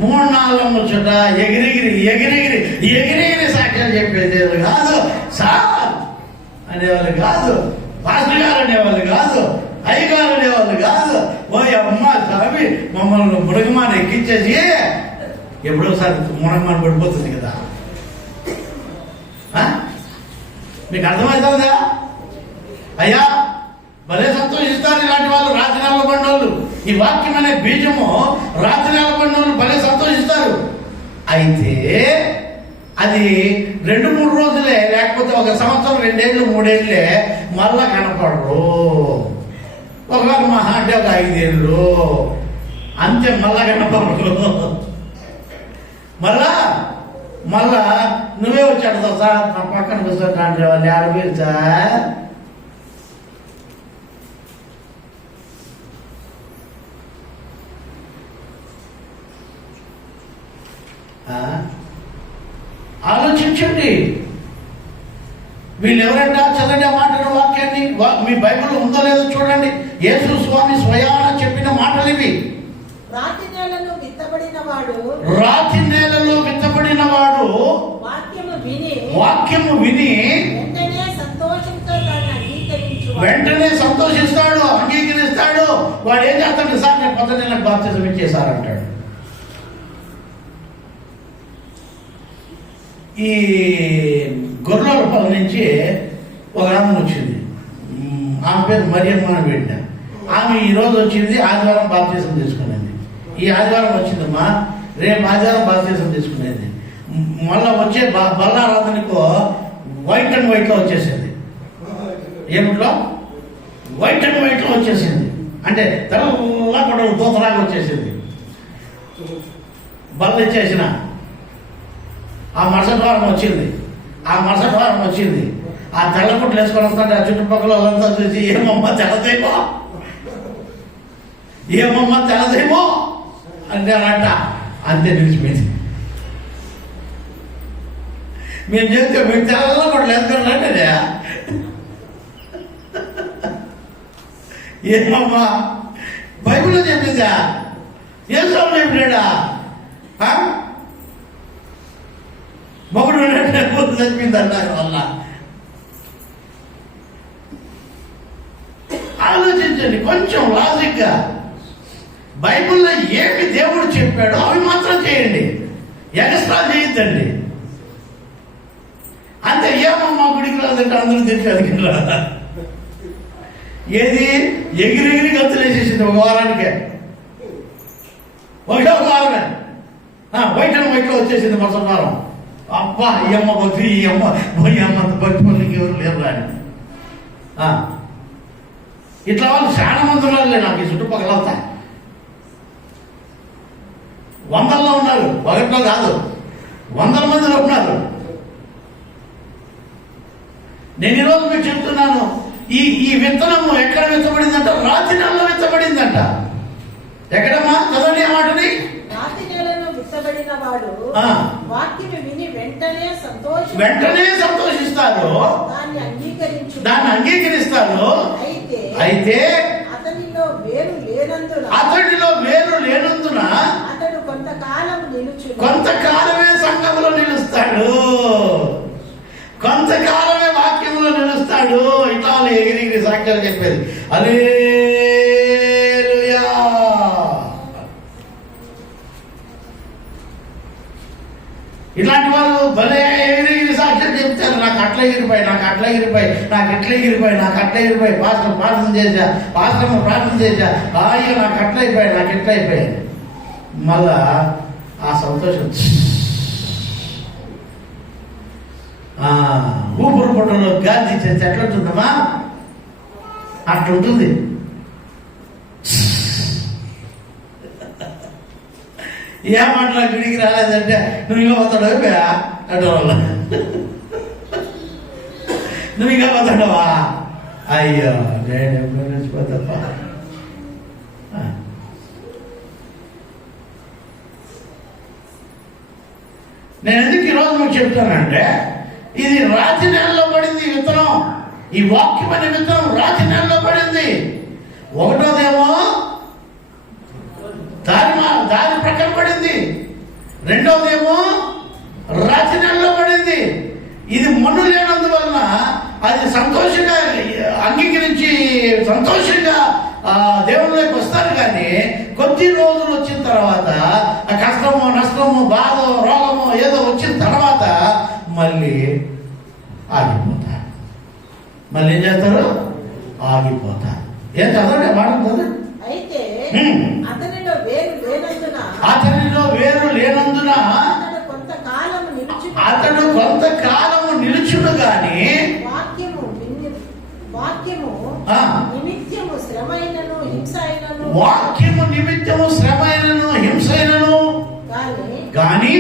3-4 ముచ్చట. ఎగిరిగిరి సాక్ష్యాలు చెప్పేది కాదు, సార్ అనేవాళ్ళు కాదు, పాస్టర్ గారు అనేవాళ్ళు కాదు, అయ్యగారు అనేవాళ్ళు కాదు. ఓ అమ్మ స్వామి మమ్మల్ని మునగమాన ఎక్కించేసి ఎప్పుడోసారి మునగమాన పడిపోతుంది కదా. మీకు అర్థమవుతుందా? అయ్యా భలే సంతోషిస్తారు ఇలాంటి వాళ్ళు, రాత్రి నెల పడినోళ్ళు. ఈ వాక్యం అనే బీజము రాత్రి నెల పడినోళ్ళు భలే సంతోషిస్తారు. అయితే అది 2-3 రోజులే, లేకపోతే 1 సంవత్సరం 2 ఏళ్ళు 3 ఏళ్ళే, మళ్ళా కనపడరు. ఒకవేళ మహా అంటే 5 ఏళ్ళు అంతే, మళ్ళా కనపడరు. మళ్ళా నువ్వే వచ్చాడు సార్, నా పక్కన కూర్చోండి వాళ్ళు ఆడవేరు సార్. ఆలోచించండి. వీళ్ళు ఎవరంట? చదవండి ఆ మాటల వాక్యాన్ని. మీ బైబిల్లో ఉందో లేదో చూడండి. యేసు స్వామి స్వయాన చెప్పిన మాటలు ఇవి. రాతి నేలలో విత్తబడినవాడు వాక్యము విని వెంటనే సంతోషిస్తాడు, అంగీకరిస్తాడు. వాడు ఏం చేస్తాడు? సార్ నేను 10 నెలలకు బాప్తిజం ఇచ్చేసారంటాడు. ఈ గొర్రెలపల్లి నుంచి ఒక ఆమె వచ్చింది. ఆమె పేరు మరియమ్మ అని పెట్టిన. ఆమె ఈరోజు వచ్చింది, ఆదివారం బాప్తిజం తీసుకునేది. ఈ ఆదివారం వచ్చిందమ్మా, రేపు ఆదివారం బాప్తిజం తీసుకునేది. మళ్ళా వచ్చే బల్లారాధనకో వైట్ అండ్ వైట్లో వచ్చేసింది. ఏమిట్లో? వైట్ అండ్ వైట్లో వచ్చేసింది. అంటే తెల్ల కూడా దూతలాగా వచ్చేసింది. బల్ల ఇచ్చేసిన ఆ మరుసటి వారం వచ్చింది. ఆ తెల్లపుట్లు వేసుకొని వస్తుంటే ఆ చుట్టుపక్కల వాళ్ళంతా చూసి ఏమమ్మా తెల్లదేమో అంటారంట. అంతే నిలిచిపోయింది. మేము చెప్తే మీరు తెల్లపుట్లు వేసుకున్నారంటే ఏమమ్మా బైబిల్లో చెప్పిందా? ఏం స్వామి చెప్పినాడా? మొగుడు చనిపోయిందంట వల్ల. ఆలోచించండి కొంచెం లాజిక్గా. బైబిల్లో ఏమి దేవుడు చెప్పాడో అవి మాత్రం చేయండి, ఎక్స్ట్రా చేయొద్దండి. అంతే. ఏమమ్మా గుడికి రాదంటే అందరూ తెచ్చి రాదా? ఏది ఎగిరెగిరి గంతులేసేసింది ఒక వారానికే. ఒకే వారమే వైట్ అండ్ వైట్లో వచ్చేసింది మరుసటి వారం. అబ్బా ఈ అమ్మ భక్తి, ఈ అమ్మ భక్తి పనులకి ఎవరు లేరు రాని. ఇట్లా వాళ్ళు చాలా మంది ఉన్నారులే నాకు ఈ చుట్టుపక్కలంతా. వందల్లో ఉన్నారు, ఒకటిలో కాదు, 100 మందిలో ఉన్నారు. నేను ఈరోజు మీకు చెప్తున్నాను, ఈ విత్తనము ఎక్కడ విత్తబడిందంట? రాతి నెలలో విత్తబడిందంట. ఎక్కడమ్మా? చదవండి ఆ మాటని. రాతి నెలలో విత్తబడిన వాడు వాక్యము విని వెంటనే సంతోషిస్తారు, దాన్ని అంగీకరిస్తారు. అయితే అతనిలో వేరు లేనందున అతడు కొంతకాలమే సంఘంలో నిలుస్తాడు, కొంతకాలమే వాక్యంలో నిలుస్తాడు. ఇట్లా ఎగిరి సాక్ష్యాలు చెప్పేది. హల్లెలూయా. ఇలాంటి వాళ్ళు భలే ఎగిరి సాక్ష్యం చెప్తారు. నాకు అట్లా ఎగిరిపోయి, పాస్టర్ ప్రార్థన చేశా, అయ్యో నాకు అట్లా అయిపోయి. మళ్ళా ఆ సంతోషం ఊపిరి పొట్టలో గాలి తీసేస్తే ఎట్లుంటుందమ్మా? అట్లుంటుంది. ఏమంటా గుడికి రాలేదంటే నువ్వు ఇంకా పోతాడు అంటే వల్ల నువ్వు ఇంకా పోతాడవా? అయ్యో నేను ఎప్పుడు నచ్చిపోతాప్ప. నేను ఎందుకు ఈరోజు మీకు చెప్తానంటే, ఇది రాతి నెలలో పడింది విత్తనం. ఈ వాక్యం అనే విత్తనం రాతి నెలలో పడింది. ఒకటోదేమో దారి ప్రక్కన పడింది, రెండవదేమో రాతి నెలలో పడింది. ఇది మన్ను లేనందువలన అది సంతోషంగా అంగీకరించి సంతోషంగా దేవుళ్ళకి వస్తారు. కానీ కొద్ది రోజులు వచ్చిన తర్వాత కష్టమో నష్టమో బాధో రోగమో ఏదో వచ్చిన తర్వాత మళ్ళీ ఆగిపోతారు. మళ్ళీ ఏం చేస్తారు? ఆగిపోతారు. ఏం చదవండి మాట కదా. అయితే అతనిలో వేరు లేనందున అతడు కొంతకాలము నిలుచును గాని వాక్యము నిమిత్తము శ్రమైనను హింసైనను గాని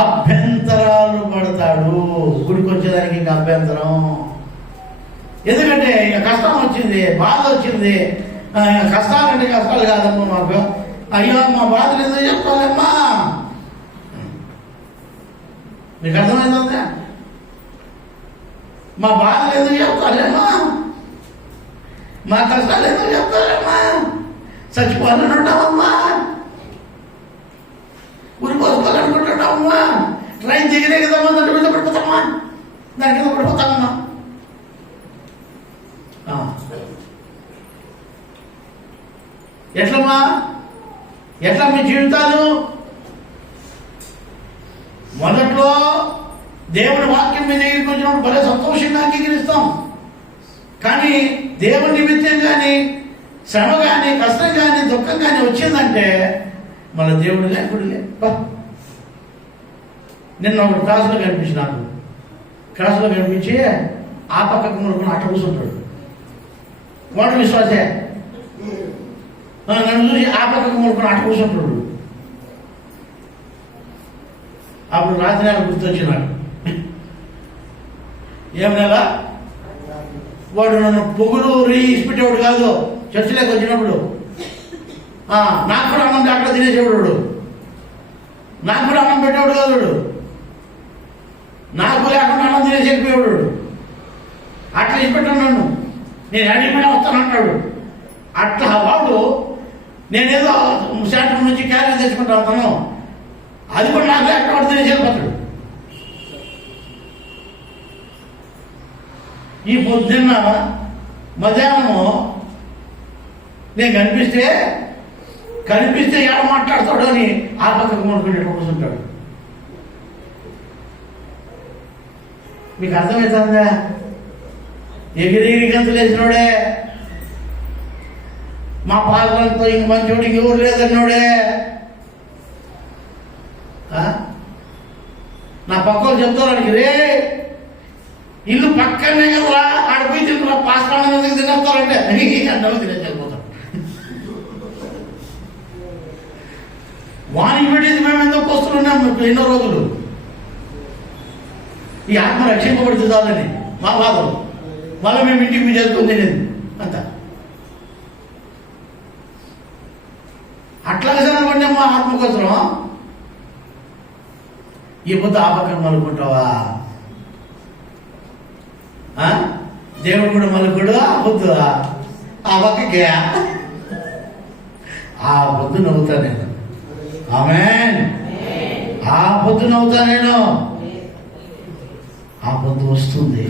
అభ్యంతరాలు పడతాడు. గుడికి వచ్చేదానికి ఇంకా అభ్యంతరం. ఎందుకంటే ఇక కష్టం వచ్చింది, బాధ వచ్చింది. కష్టాలంటే కష్టాలు కాదమ్మా మాకు. అయ్యో మా బాధలు ఎందుకు చెప్పుకోవాలమ్మా? మీకు అర్థమైందా? మా బాధలు ఎందుకు చెప్తారేమ్మా? మా కష్టాలు ఎందుకు చెప్తారేమ్మా? చచ్చిపోవాలని ఉంటామమ్మా, ఉరిపోసుకోవాలనుకుంటున్నామమ్మా, ట్రైన్ దిగితే కదమ్మా దాని మీద పడిపోతామా, దాని కింద పడిపోతామమ్మా. ఎట్లమ్మా? ఎట్లా మీ జీవితాలు? మొదట్లో దేవుని వాక్యం మీ దగ్గరికి వచ్చినప్పుడు భలే సంతోషంగా అంగీకరిస్తాం. కానీ దేవుని నిమిత్తం కానీ శ్రమ కానీ కష్టం కానీ దుఃఖం కానీ వచ్చిందంటే మళ్ళీ దేవుడు లేకుడులే. నిన్న ఒకటి క్లాసులో కనిపించి ఆ పక్కకు ముడుకుని అట్ట కూర్చుంటాడు. వాడు విశ్వాసే. నన్ను చూసి ఆ పక్కకు ముడుకుని అట్ట కూర్చుంటాడు. అప్పుడు రాతి నెల గుర్తొచ్చినాడు. ఏం నెల? వాడు నన్ను పొగులు ఇసిపెట్టేవాడు కాదు. చర్చిలోకి వచ్చినప్పుడు నాకు కూడా అన్నం అక్కడ తినేసేవాడు. నాకు కూడా అన్నం పెట్టేవాడు కాదు. వాడు నాకు లేకుండా అన్నం తినేసేకపోయాడు. అట్లా ఇసిపెట్టాను నన్ను. నేను అడిగిపోయినా వస్తానంటాడు. అట్లా వాడు నేనేదో శాంతం నుంచి క్యారీ తెచ్చుకుంటా ఉంటాను. అది కూడా నాకు లేకుండా వాడు తినేసేపోతాడు. ఈ పొద్దున్న మధ్యాహ్నము నేను కనిపిస్తే ఎలా మాట్లాడతాడు అని ఆ పక్కకు మొదలుపెట్టి కూర్చుంటాడు. మీకు అర్థమవుతుందా? ఎగిరి గంతులు వేసినోడే, మా పాలనతో ఇంక మంచోడు ఇంకెవరు లేదన్నోడే. నా పక్కలు చెప్తాను, రే ఇల్లు పక్కనే కదరా, ఆడిపోయి తింటున్నా పాస్కాణం తినేస్తారంటే అన్నం తినేసి వెళ్ళిపోతాం. వానికి పెట్టేది మేము ఎందుకు వస్తున్నాం ఎన్నో రోజులు. ఈ ఆత్మ రక్షింపబడితే చాలని మా బాధలు. మళ్ళీ మేము ఇంటికి చేసుకుని తినేది అంత. అట్లాగే సరిపడి మా ఆత్మ కోసం ఈ పొద్దు ఆ పక్కన మలుకుంటావా? దేవుడు కూడా మలుకుడు, ఆ పొద్దు ఆ పక్కకి ఆ పొద్దు నవ్వుతా నేను. ఆమేన్. ఆ పొద్దు నవ్వుతా నేను. ఆ పొద్దు వస్తుంది.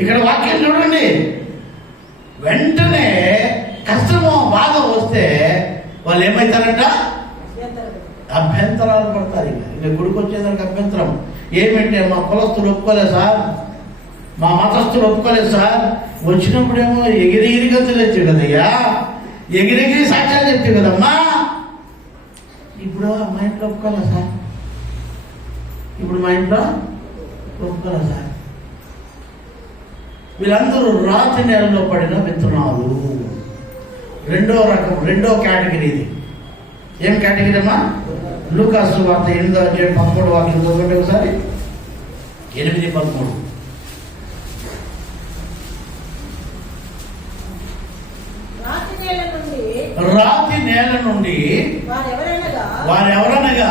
ఇక్కడ వాక్యం చూడండి. వెంటనే కష్టమో బాధ వస్తే వాళ్ళు ఏమవుతారంట? అభ్యంతరాలు పడతారు. ఇక గుడికి వచ్చేదానికి అభ్యంతరం ఏమంటే, మా కులస్తులు ఒప్పుకోలేదు సార్, మా మతస్థులు ఒప్పుకోలేదు సార్. వచ్చినప్పుడేమో ఎగిరిగిరి గంతులు తెచ్చు కదయ్యా, ఎగిరిగిరి సాక్ష్యాలు చెప్తావు కదమ్మా. ఇప్పుడు మా ఇంట్లో ఒప్పుకోలే సార్, ఇప్పుడు మా ఇంట్లో ఒప్పుకోలే సార్. వీళ్ళందరూ రాతి నేలలో పడిన విత్తనాలు. రెండో రకం, రెండో కేటగిరీ ఇది. ఏం కేటగిరీ అమ్మా? లూకాసు వార్త 8:13 వాక్యం చదవండి ఒకసారి. 8:13. రాతి నేల నుండి వారెవరనగా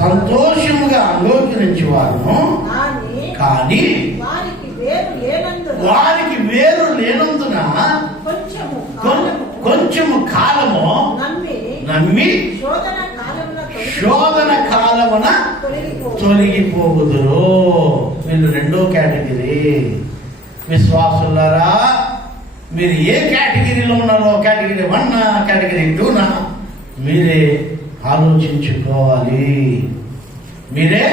సంతోషముగా అంగీకరించి వారును, కానీ వారికి వేరు లేనందున కొంచెము కాలము నమ్మి శోధన కాలమున తొలగిపోదురు. వీళ్ళు రెండో కేటగిరీ. విశ్వాసులారా, మీరు ఏ కేటగిరీలో ఉన్నారో, కేటగిరీ 1 కేటగిరీ 2 మీరే ఆలోచించుకోవాలి. మీరే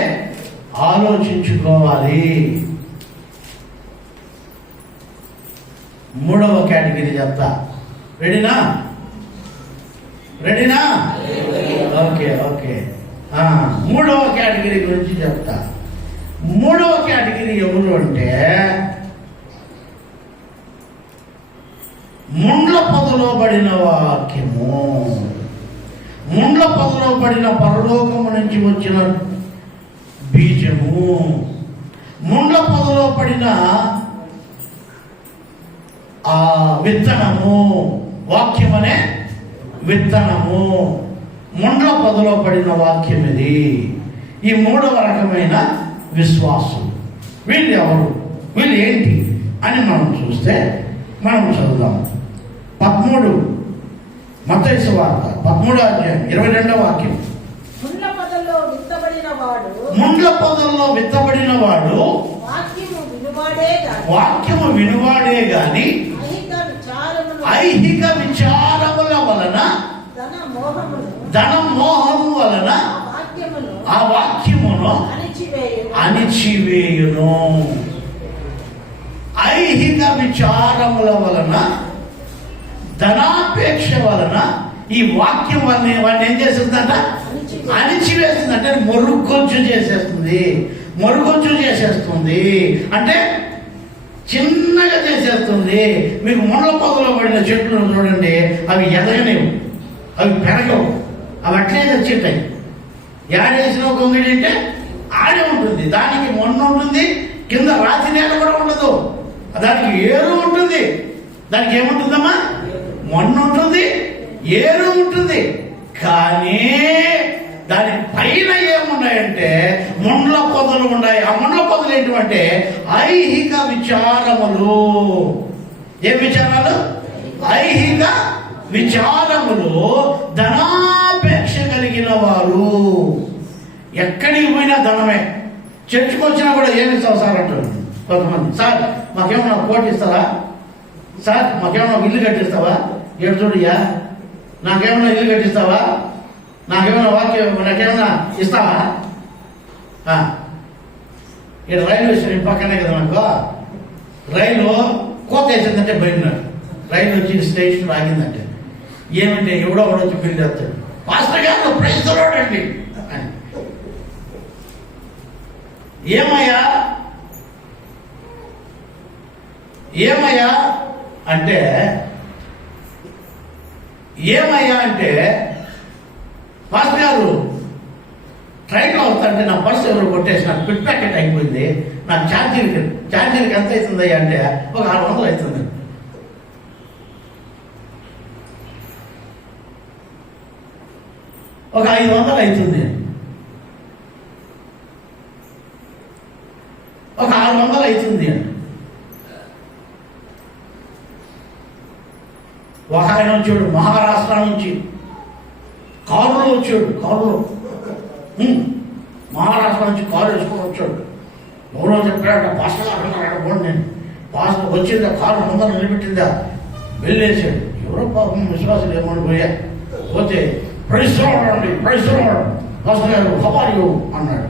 ఆలోచించుకోవాలి. మూడవ కేటగిరీ చెప్తా. రెడీనా? ఓకే. మూడవ కేటగిరీ గురించి చెప్తా. మూడవ కేటగిరీ ఎవరు అంటే, ముండ్ల పొదలో పడిన వాక్యము, ముండ్ల పొదలో పడిన పరలోకము నుంచి వచ్చిన బీజము, ముండ్ల పొదలో పడిన ఆ విత్తనము. వాక్యం అనే విత్తనము, ముండ్ల పొదలో పడిన వాక్యం ఇది. ఈ మూడవ రకమైన విశ్వాసం. వీళ్ళు ఎవరు, వీళ్ళు ఏంటి అని మనం చూస్తే, మనం చదువుదాం. 13 మత్తయి సువార్త 13:22 వాక్యం. ముండ్ల పొదల్లో విత్తబడిన వాడు వాక్యము వినువాడే గాని ఐహిక విచారముల వలన, ధన మోహము వలన ఆ వాక్యమును అణిచివేయును. ఐహిక విచారముల వలన, ధనాపేక్ష వలన ఈ వాక్యం వాడిని ఏం చేస్తుందంట? అణిచివేస్తుందంటే మరుగుజ్జు చేసేస్తుంది. అంటే చిన్నగా చేసేస్తుంది. మీకు మొండ్ల పొదలో పడిన చెట్లు చూడండి, అవి ఎదగలేవు, అవి పెరగవు, అవి అట్లే తెచ్చింటాయి. ఏడేసిన కొంగిడి అంటే ఆడే ఉంటుంది, దానికి మొన్న ఉంటుంది, కింద రాతి నేల కూడా ఉండదు, దానికి ఏరు ఉంటుంది. దానికి ఏముంటుందమ్మా? మొన్న ఉంటుంది, ఏరు ఉంటుంది. కానీ దాని పైన ఏమున్నాయంటే మొండ్ల పొదలు ఉన్నాయి. ఆ మొండ్ల పొదలు ఏంటంటే ఐహిక విచారములు. ఏ విచారాలు? ఐహిక విచారములు. ధనాపేక్ష కలిగిన వారు. ఎక్కడికి పోయినా ధనమే. చర్చికి వచ్చినా కూడా ఏమి ఇస్తావు సార్ అంటారు కొంతమంది. సార్ మాకేమన్నా కోటి ఇస్తావా? సార్ మాకేమన్నా ఇల్లు కట్టిస్తావా? ఏడు చూడయ్యా, నాకేమన్నా ఇల్లు కట్టిస్తావా? నాకేమన్నా నాకేమన్నా ఇస్తావా? ఇక్కడ రైల్వే స్టేషన్ పక్కనే కదా నాకు. రైలు కోత వేసిందంటే బయట రైలు వచ్చి స్టేషన్ ఆగిందంటే ఏమంటే ఎవడో వచ్చి బిల్ చేస్తాడు, పాస్టర్ గారు ప్రైజ్ తోడండి అని. ఏమయ్యా అంటే పాస్టర్ గారు ట్రైన్లో వస్తారంటే నా పర్సు ఎవరు కొట్టేసి నాకు పిట్ ప్యాకెట్ అయిపోయింది, నాకు ఛార్జీలకి ఎంత అవుతుంది అంటే ఒక 600 అవుతుంది. ఒక 500 అవుతుంది, ఒక 600 అవుతుంది అండి. ఒక ఆయన వచ్చాడు మహారాష్ట్ర నుంచి, కారులో వచ్చాడు, కారులో మహారాష్ట్ర నుంచి కారు వేసుకొని వచ్చాడు. ఎవరో చెప్పాడు పాస్టర్ అడగండి, నేను పాస్టర్ వచ్చిందా, కారు ముందర నిలబెట్టిందా, వెళ్ళేసాడు. ఎవరో పాపం విశ్వాసాలు ఏమని పోయా పోతే ప్రైజ్లాడండి పాస్టర్ గారు హౌ ఆర్ యు అన్నాడు.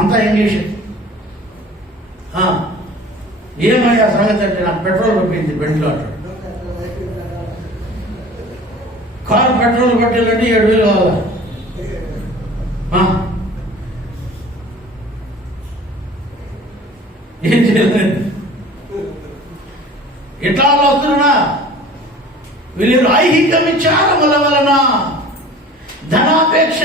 అంతా ఇంగ్లీష్. ఏమయ్యా సంగతి అంటే నాకు పెట్రోల్ పట్టింది బెండ్లో అంటాడు. కారు పెట్రోల్ పట్టాలంటే 7,000 కావాలా? ఏం చేయలేదు. ఎట్లా వస్తున్నా వీళ్ళు ఐహిక విచారముల వలన ధనాపేక్ష.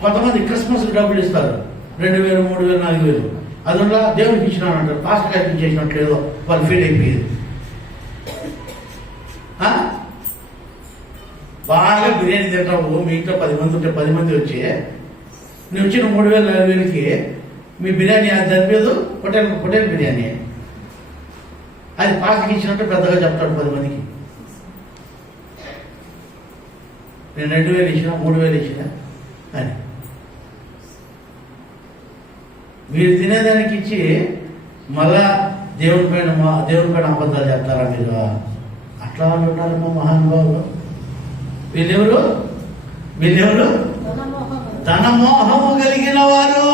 కొంతమంది క్రిస్మస్ డబ్బులు ఇస్తారు, 2,000, 3,000, 4,000. అందువల్ల దేవుడికి ఇచ్చినానంటారు, పాస్టర్ గారికి చేసినట్లేదో వాళ్ళు ఫీల్ అయిపోయేది. బాగా బిర్యానీ తింటావు, మీ ఇంట్లో 10 మంది ఉంటే 10 మంది వచ్చి నువ్వు ఇచ్చిన 3,000, 4,000కి మీ బిర్యానీ అది సరిపోదు, హోటల్ బిర్యానీ అది పాస్టర్కి ఇచ్చినట్టు పెద్దగా చెప్తాడు 10 మందికి. నేను 2,000 ఇచ్చిన, 3,000 ఇచ్చిన అని. మీరు తినేదానికి ఇచ్చి మళ్ళా దేవుని పైన అబద్ధాలు చెప్తారా మీరు? అట్లా వాళ్ళు ఉంటారమ్మా మహానుభావులు. వీళ్ళెవరు? ధనమోహము కలిగిన వారు.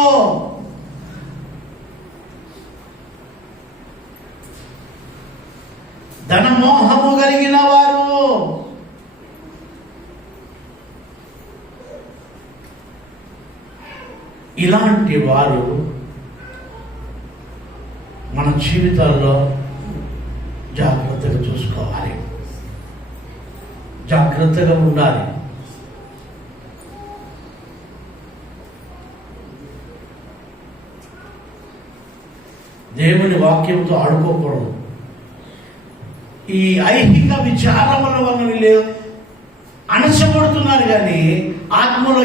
ధనమోహము కలిగిన వారు. ఇలాంటి వారు మన జీవితాల్లో జాగ్రత్తగా చూసుకోవాలి, జాగ్రత్తగా ఉండాలి. దేవుని వాక్యంతో ఆడుకోకూడదు. ఈ ఐహిక విచారముల వల్ల వీళ్ళు అణచబడుతున్నారు కానీ ఆత్మలో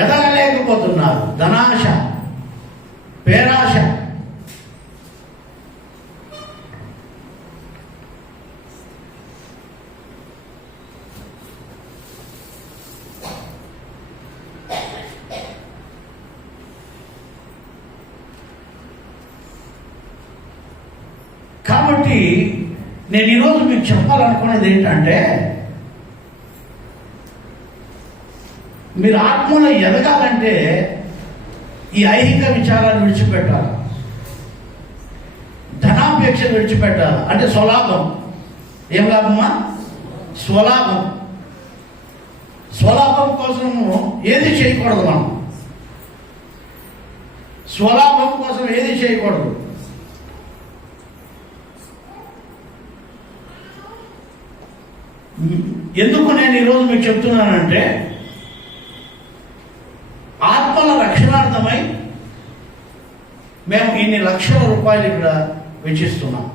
ఎదగలేకపోతున్నారు. ధనాశ, పేరాశ. కాబట్టి నేను ఈరోజు మీకు చెప్పాలనుకునేది ఏంటంటే, మీరు ఆత్మలో ఎదగాలంటే ఈ ఐహిక విచారాన్ని విడిచిపెట్టాలి, ధనాపేక్ష విడిచిపెట్టాలి. అంటే స్వలాభం. ఏం లాభమా? స్వలాభం. స్వలాభం కోసము ఏది చేయకూడదు. మనం స్వలాభం కోసం ఏది చేయకూడదు. ఎందుకు నేను ఈరోజు మీకు చెప్తున్నానంటే, ఆత్మల రక్షణార్థమై మేము ఇన్ని లక్షల రూపాయలు ఇక్కడ వెచ్చిస్తున్నాం.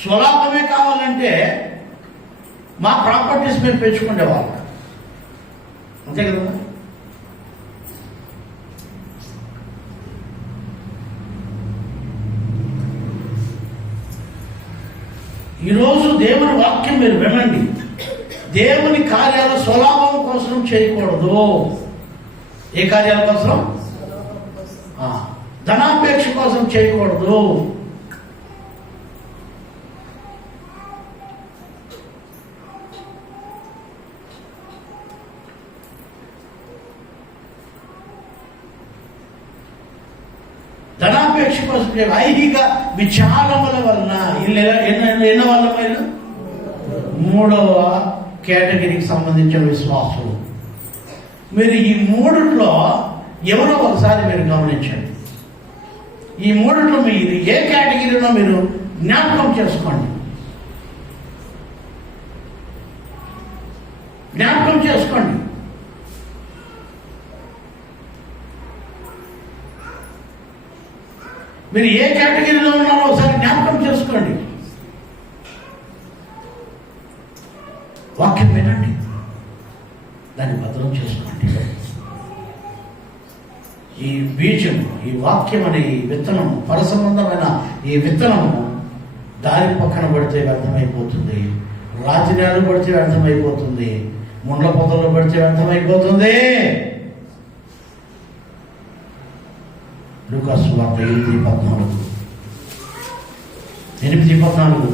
స్వలాభమే కావాలంటే మా ప్రాపర్టీస్ మేము పెంచుకునేవాళ్ళం, అంతే కదా. ఈరోజు దేవుని వాక్యం మీరు వినండి. దేవుని కార్యాలు స్వలాభం కోసం చేయకూడదు. ఏ కార్యాల కోసం? ధనాపేక్ష కోసం చేయకూడదు. ధనాపేక్ష కోసం ఐహిక విచారముల వలన ఎన్న వాళ్ళ పైన మూడవ కేటగిరీకి సంబంధించిన విశ్వాసులు. మీరు ఈ మూడిట్లో ఎవరో ఒకసారి మీరు గమనించండి. ఈ మూడిట్లో మీరు ఏ కేటగిరీలో మీరు జ్ఞాపకం చేసుకోండి. జ్ఞాపకం చేసుకోండి. మీరు ఏ కేటగిరీలో ఉన్నారో ఒకసారి జ్ఞాపకం చేసుకోండి. వాక్యం వినండి, దాన్ని భద్రం చేసుకోండి. ఈ బీజం, ఈ వాక్యం అనే ఈ విత్తనం, పరసంబంధమైన ఈ విత్తనము దారి పక్కన పడితే వ్యర్థమైపోతుంది, రాతి నేలలో పడితే వ్యర్థమైపోతుంది, ముండ్ల పొదల్లో పడితే వ్యర్థమైపోతుంది. లూకాసు వార్త 8:14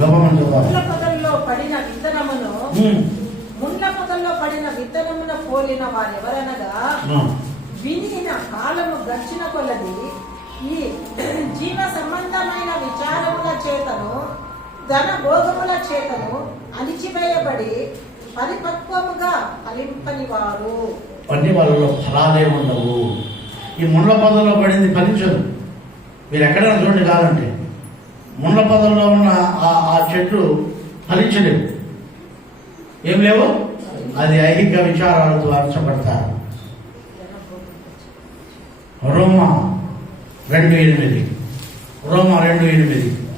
గవర్నమెంట్ ముండ్ల పొదల్లో పడిన విత్తనమును పోలిన వారెవరనగా, వినిన కాలము గడిచిన కొలది ఈ జీవ సంబంధమైన విచారముల చేతను ధన భోగముల చేతను అణిచివేయబడి పరిపక్వముగా ఫలింపని వారు. అన్ని వాళ్ళలో ఫలాలే ఉండవు. ఈ ముండ్ల పొదల్లో పడింది ఫలించదు. మీరు ఎక్కడైనా చూడండి, కాదంటే ముండ్ల పొదల్లో ఉన్న ఆ చెట్లు ఫలించలేవు. ఏం లేవు, అది ఐహిక విచారాలతో అరచబడతారు. రోమా 2:8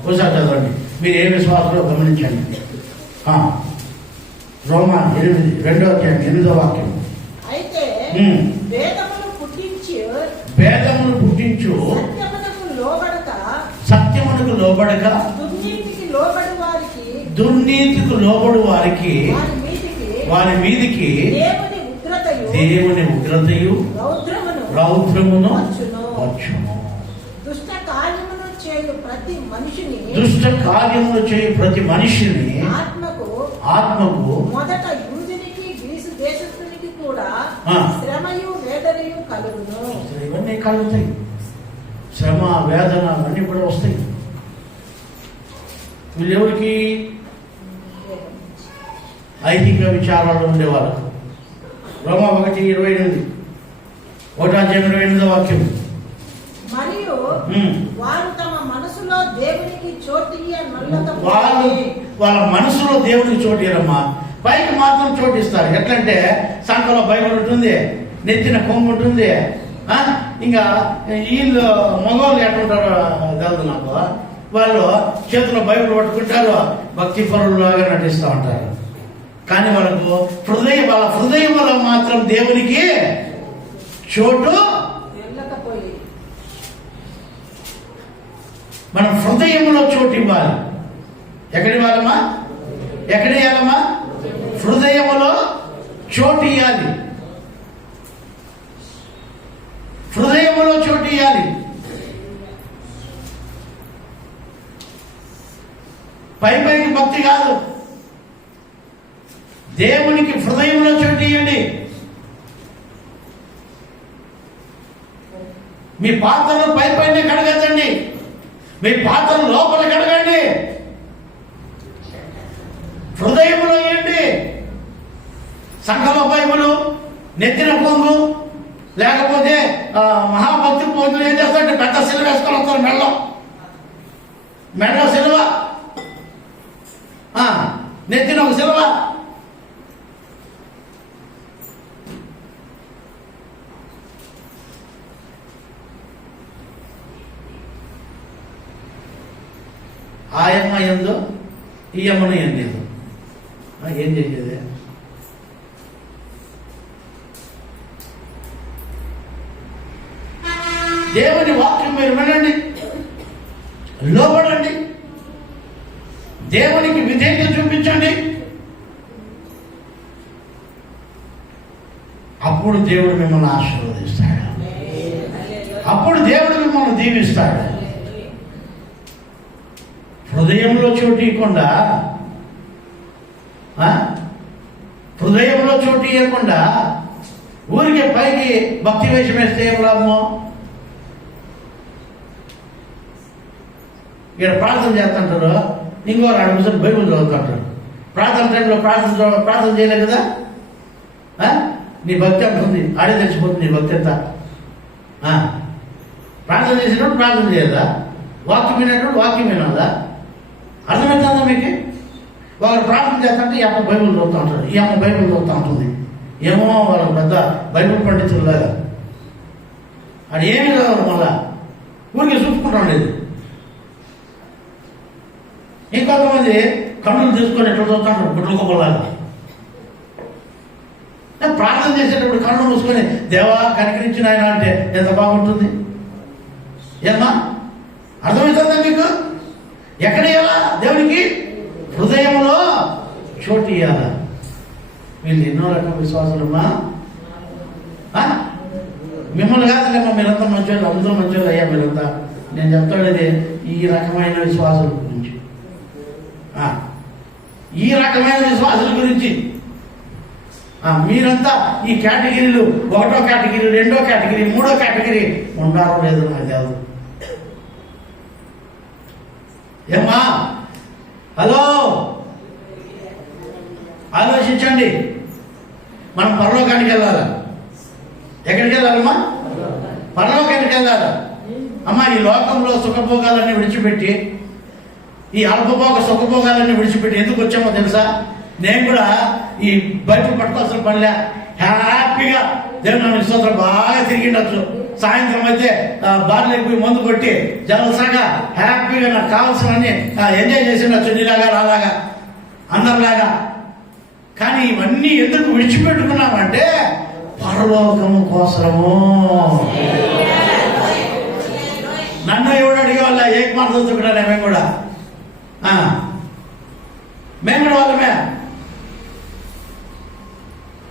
ఒకసారి చదవండి. మీరు ఏ విశ్వాసంలో గమనించండి. రోమా 8:2 వాక్యం. అయితే భేదమును పుట్టించు సత్యమునకు లోబడక దుర్నీతికి లోబడు వారికి వారి మీదికి దేవుని ఉగ్రతయు రౌద్రమును వచ్చును. దుష్ట కార్యమును చేయు ప్రతి మనిషిని ఆత్మకు మొదట యూదునికి గ్రీసు దేశస్థునికి కూడా శ్రమయు వేదనయు కలుగును. ఇవన్నీ కలుగుతాయి. శ్రమ, వేదన అన్నీ కూడా వస్తాయి. వీళ్ళెవరికి? ఐహిక విచారాలు ఉండేవాళ్ళు. రోమా 1:28 వాక్యం. మరియు వారు తమ మనసులో దేవునికి వాళ్ళ మనసులో దేవునికి చోటియరమ్మా. పైకి మాత్రం చోటిస్తారు. ఎట్లంటే సంఖలో బైబిల్ ఉంటుంది, నెత్తిన కొమ్ము ఉంటుంది. ఇంకా వీళ్ళు మగవాళ్ళు ఎట్లుంటారో తెలుదు నాకు. వాళ్ళు చేతిలో బైబిల్ పట్టుకుంటారు, భక్తి పరులాగా నటిస్తూ ఉంటారు. కానీ వాళ్ళ హృదయంలో మాత్రం దేవునికి చోటు. మనం హృదయంలో చోటు ఇవ్వాలి. ఎక్కడ ఇవ్వాలమ్మా? హృదయంలో చోటు ఇవ్వాలి. హృదయంలో చోటు ఇవ్వాలి. పైకి భక్తి కాదు, దేవునికి హృదయంలో చోటు ఇవ్వండి. మీ పాత్రను పైనే కడగండి, మీ పాత్రను లోపల కడగండి. హృదయంలో ఏంటి? సంఘంలో బైబులు, నెత్తిన పొంగు, లేకపోతే మహాభక్తి పొంగులు ఏం చేస్తారంటే పెద్ద సిలువ వేసుకొని వస్తారు మెడలో సిలువ, నెత్తిన ఒక సిలువ. ఆయమ్మ ఎందు ఈ అమ్మను ఏం లేదు. ఏం చేసేది? దేవుని వాక్యం మీరు వినండి, లోబడండి, దేవునికి విధేయత చూపించండి. అప్పుడు దేవుడు మిమ్మల్ని ఆశీర్వదిస్తాడు, అప్పుడు దేవుడు మిమ్మల్ని దీవిస్తాడు. హృదయంలో చోటు ఇవ్వకుండా, హృదయంలో చోటు ఇవ్వకుండా ఊరికే పైకి భక్తి వేషం వేస్తే ఏం లాభమో? ఇక్కడ ప్రార్థన చేస్తుంటారు, ఇంకో 2 నిమిషాలు బైబుల్ చదువుతుంటారు. ప్రార్థన టైంలో ప్రార్థన చేయలేదు కదా, నీ భక్తి ఎంత ఉంది ఆడే తెలిసిపోతుంది నీ భక్తి ఎంత. ప్రార్థన చేసినప్పుడు ప్రార్థన చేయదా, వాక్యం వినేటప్పుడు వాక్యం వినాలా? అర్థమవుతుందా మీకు? వాళ్ళు ప్రార్థన చేస్తుంటే ఈ అమ్మ బైబుల్ చదువుతూ ఉంటారు, ఈ అమ్మ బైబుల్ చదువుతూ ఉంటుంది. ఏమో వాళ్ళ పెద్ద బైబుల్ పండితుల్లాగా అది ఏమీ చదవరు, మళ్ళా ఊరికి చూసుకుంటాం లేదు. ఇంకొంతమంది కన్నులు తీసుకొని ఎట్లా చూస్తాడు గుడ్లకొబ్బలాగా. ప్రార్థన చేసేటప్పుడు కన్ను మూసుకొని దేవా కనికరించిన ఆయన అంటే ఎంత బాగుంటుంది. ఏమ్మా అర్థమవుతుందా మీకు? ఎక్కడ ఇవ్వాలా? దేవునికి హృదయంలో చోటు ఇవ్వాలా. వీళ్ళు ఎన్నో రకం విశ్వాసాలమ్మా. మిమ్మల్ని కాదులేమ్మా, మీరంతా మంచోళ్ళు, అందరూ మంచోళ్ళు అయ్యా మీరంతా. నేను చెప్తాడేది ఈ రకమైన విశ్వాసాల గురించి, ఈ రకమైన విశ్వాసాల గురించి. మీరంతా ఈ కేటగిరీలు, 1వ కేటగిరీ, 2వ కేటగిరీ, 3వ కేటగిరీ ఉండారో లేదో నాకు తెలియదు. ఏమ్మా హలో, ఆలోచించండి. మనం పరలోకానికి వెళ్ళాలా? ఎక్కడికి వెళ్ళాలమ్మా? పరలోకానికి వెళ్ళాలా? అమ్మా ఈ లోకంలో సుఖభోగాలన్నీ విడిచిపెట్టి, ఈ అల్పభోగ సుఖభోగాలన్నీ విడిచిపెట్టి ఎందుకు వచ్చామో తెలుసా? నేను కూడా ఈ బైబిల్ పట్టుకోవాల్సిన పనిలే, హ్యాపీగా దేవుని విశ్వాసం బాగా తిరిగిండొచ్చు. సాయంత్రం అయితే బార్లకు పోయి మందు కొట్టి జలసాగా హ్యాపీగా నాకు కావాల్సినవన్నీ ఎంజాయ్ చేసిండొచ్చు, నీలాగా రాలాగా అందరిలాగా. కానీ ఇవన్నీ ఎందుకు విడిచిపెట్టుకున్నామంటే పరలోకము కోసము. నన్ను ఎవడు అడిగేవాళ్ళ ఏక మాట చదువుకుంటానే మేము కూడా వాళ్ళమే.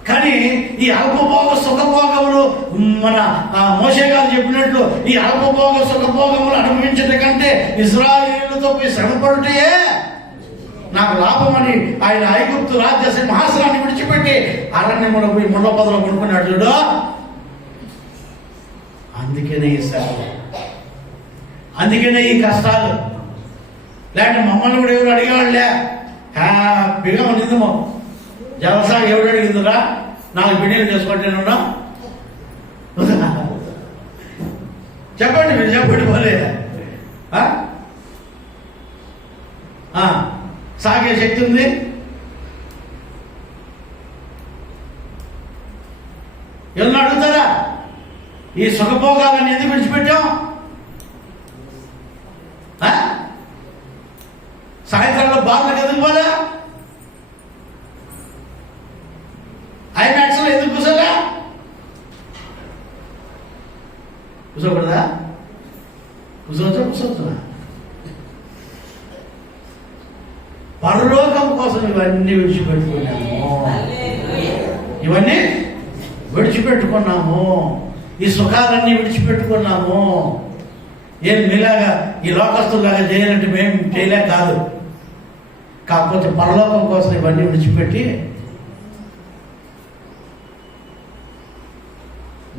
కానీ ఈ అల్పభోగ సుఖభోగములు, మన మోషే గారు చెప్పినట్లు ఈ అల్పభోగ సుఖభోగములు అనుభవించడం కంటే ఇశ్రాయేలుతో పోయి శ్రమపడుటే నాకు లాభమని ఆయన ఐగుప్తు రాజ్య సింహాసనాన్ని విడిచిపెట్టి అరణ్యములో పోయి ముళ్ళ పొదలో కొనుక్కున్నాడు చూడు. అందుకనే ఈ శ్రమలు, అందుకనే ఈ కష్టాలు. లేకపోతే మమ్మల్ని కూడా ఎవరు అడిగేవాళ్ళే, హ్యాపీగా ఉన్నదేమో. జలసా ఎవడు అడిగిందిరా 4 బిడ్డలు చేసుకుంటేనున్నా? చెప్పండి, మీరు చెప్పండి. పోలే సాగే శక్తి ఉంది. ఎవరిని అడుగుతారా? ఈ సుఖభోగాలను ఎందుకు విడిచిపెట్టాం? సాయంత్రంలో బార్లకు ఎందుకు పోలే? ఐమాక్స్ లో ఎందుకు కూర్చోలే? కూర్చోకూడదా? కూర్చోవచ్చా? పరలోకం కోసం ఇవన్నీ విడిచిపెట్టుకున్నాము. ఈ సుఖాలన్నీ విడిచిపెట్టుకున్నాము. ఏం మీలాగా ఈ లోకస్తులాగా చేయాలంటే మేము చేయలేక కాదు, కాకపోతే పరలోకం కోసం ఇవన్నీ విడిచిపెట్టి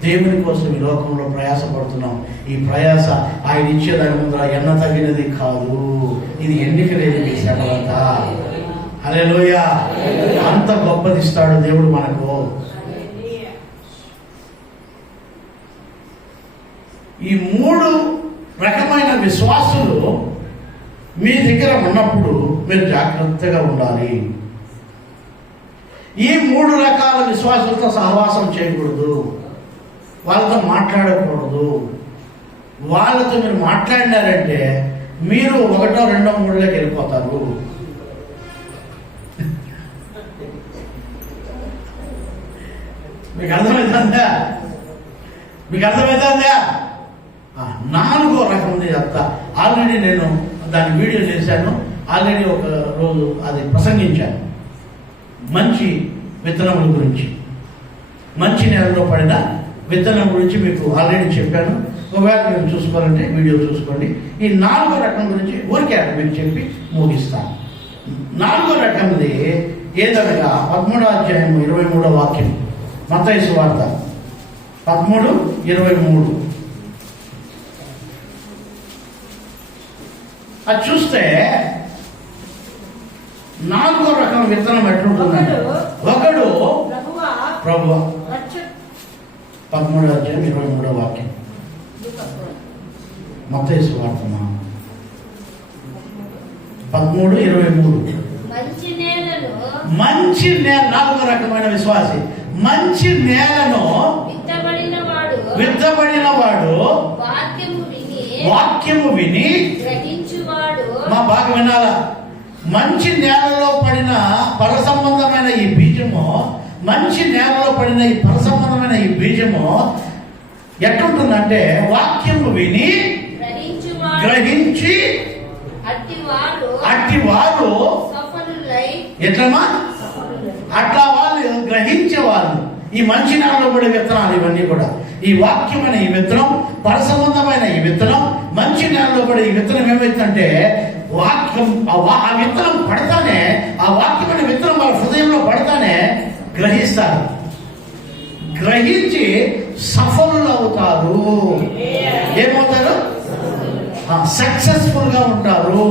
దేవుని కోసం ఈ లోకంలో ప్రయాసపడుతున్నాం. ఈ ప్రయాస ఆయన ఇచ్చేదాని ముందర ఎన్న తగినది కాదు. ఇది ఎన్నిక లేని మీ శ్రమలంతా. హల్లెలూయా. అంత గొప్పది ఇస్తాడు దేవుడు మనకు. ఈ 3 రకమైన విశ్వాసులు మీ దగ్గర ఉన్నప్పుడు మీరు జాగ్రత్తగా ఉండాలి. ఈ 3 రకాల విశ్వాసులతో సహవాసం చేయకూడదు, వాళ్ళతో మాట్లాడకూడదు. వాళ్ళతో మీరు మాట్లాడినారంటే మీరు 1, 2, 3లోకి వెళ్ళిపోతారు. మీకు అర్థమవుతుందా? మీకు అర్థమవుతుందా? 4వ రకం ఉంది చెప్తా. ఆల్రెడీ నేను దాని వీడియో చేశాను, ఆల్రెడీ ఒక రోజు అది ప్రసంగించాను. మంచి విత్తనముల గురించి, మంచి నేలలో పడిన విత్తనం గురించి మీకు ఆల్రెడీ చెప్పాను. ఒకవేళ మీరు చూసుకోవాలంటే వీడియో చూసుకోండి. ఈ 4వ రకం గురించి ఊరికే మీకు చెప్పి ముగిస్తాను. 4వ రకంది ఏదనగా 13వ అధ్యాయం 23వ వాక్యం, మత్తయి సువార్త 13:23. అది చూస్తే 4వ రకం విత్తనం ఎట్లుంటుందంటే, ఒకడు ప్రభువా 13వ అధ్యాయం 23వ వాక్యం, మత్తయి సువార్త 13:23. మంచి నేల 4వ రకమైన విశ్వాసి. మంచి నేలను విత్తబడిన వాడు వాక్యము విని మా బాగా వినాలా. మంచి నేలలో పడిన పరసంబంధమైన ఈ బీజము, మంచి నేలలో పడిన ఈ పరసంబంధమైన ఈ బీజము ఎట్లుంటుందంటే వాక్యము విని గ్రహించి అట్టి వారు ఎట్లమా అట్లా వాళ్ళు గ్రహించే వాళ్ళు. ఈ మంచి నేలలో పడే విత్తనాలు ఇవన్నీ కూడా. ఈ వాక్యం అనే ఈ విత్తనం, పరసంబంధమైన ఈ విత్తనం, మంచి నేలలో పడే ఈ విత్తనం ఏమైతుందంటే వాక్యం, ఆ విత్తనం పడతానే, ఆ వాక్యం అనే విత్తనం వాళ్ళ హృదయంలో పడతానే గ్రహిస్తారు. గ్రహించి సఫలులు అవుతారు. ఏమవుతారు? సక్సెస్ఫుల్ గా ఉంటారు.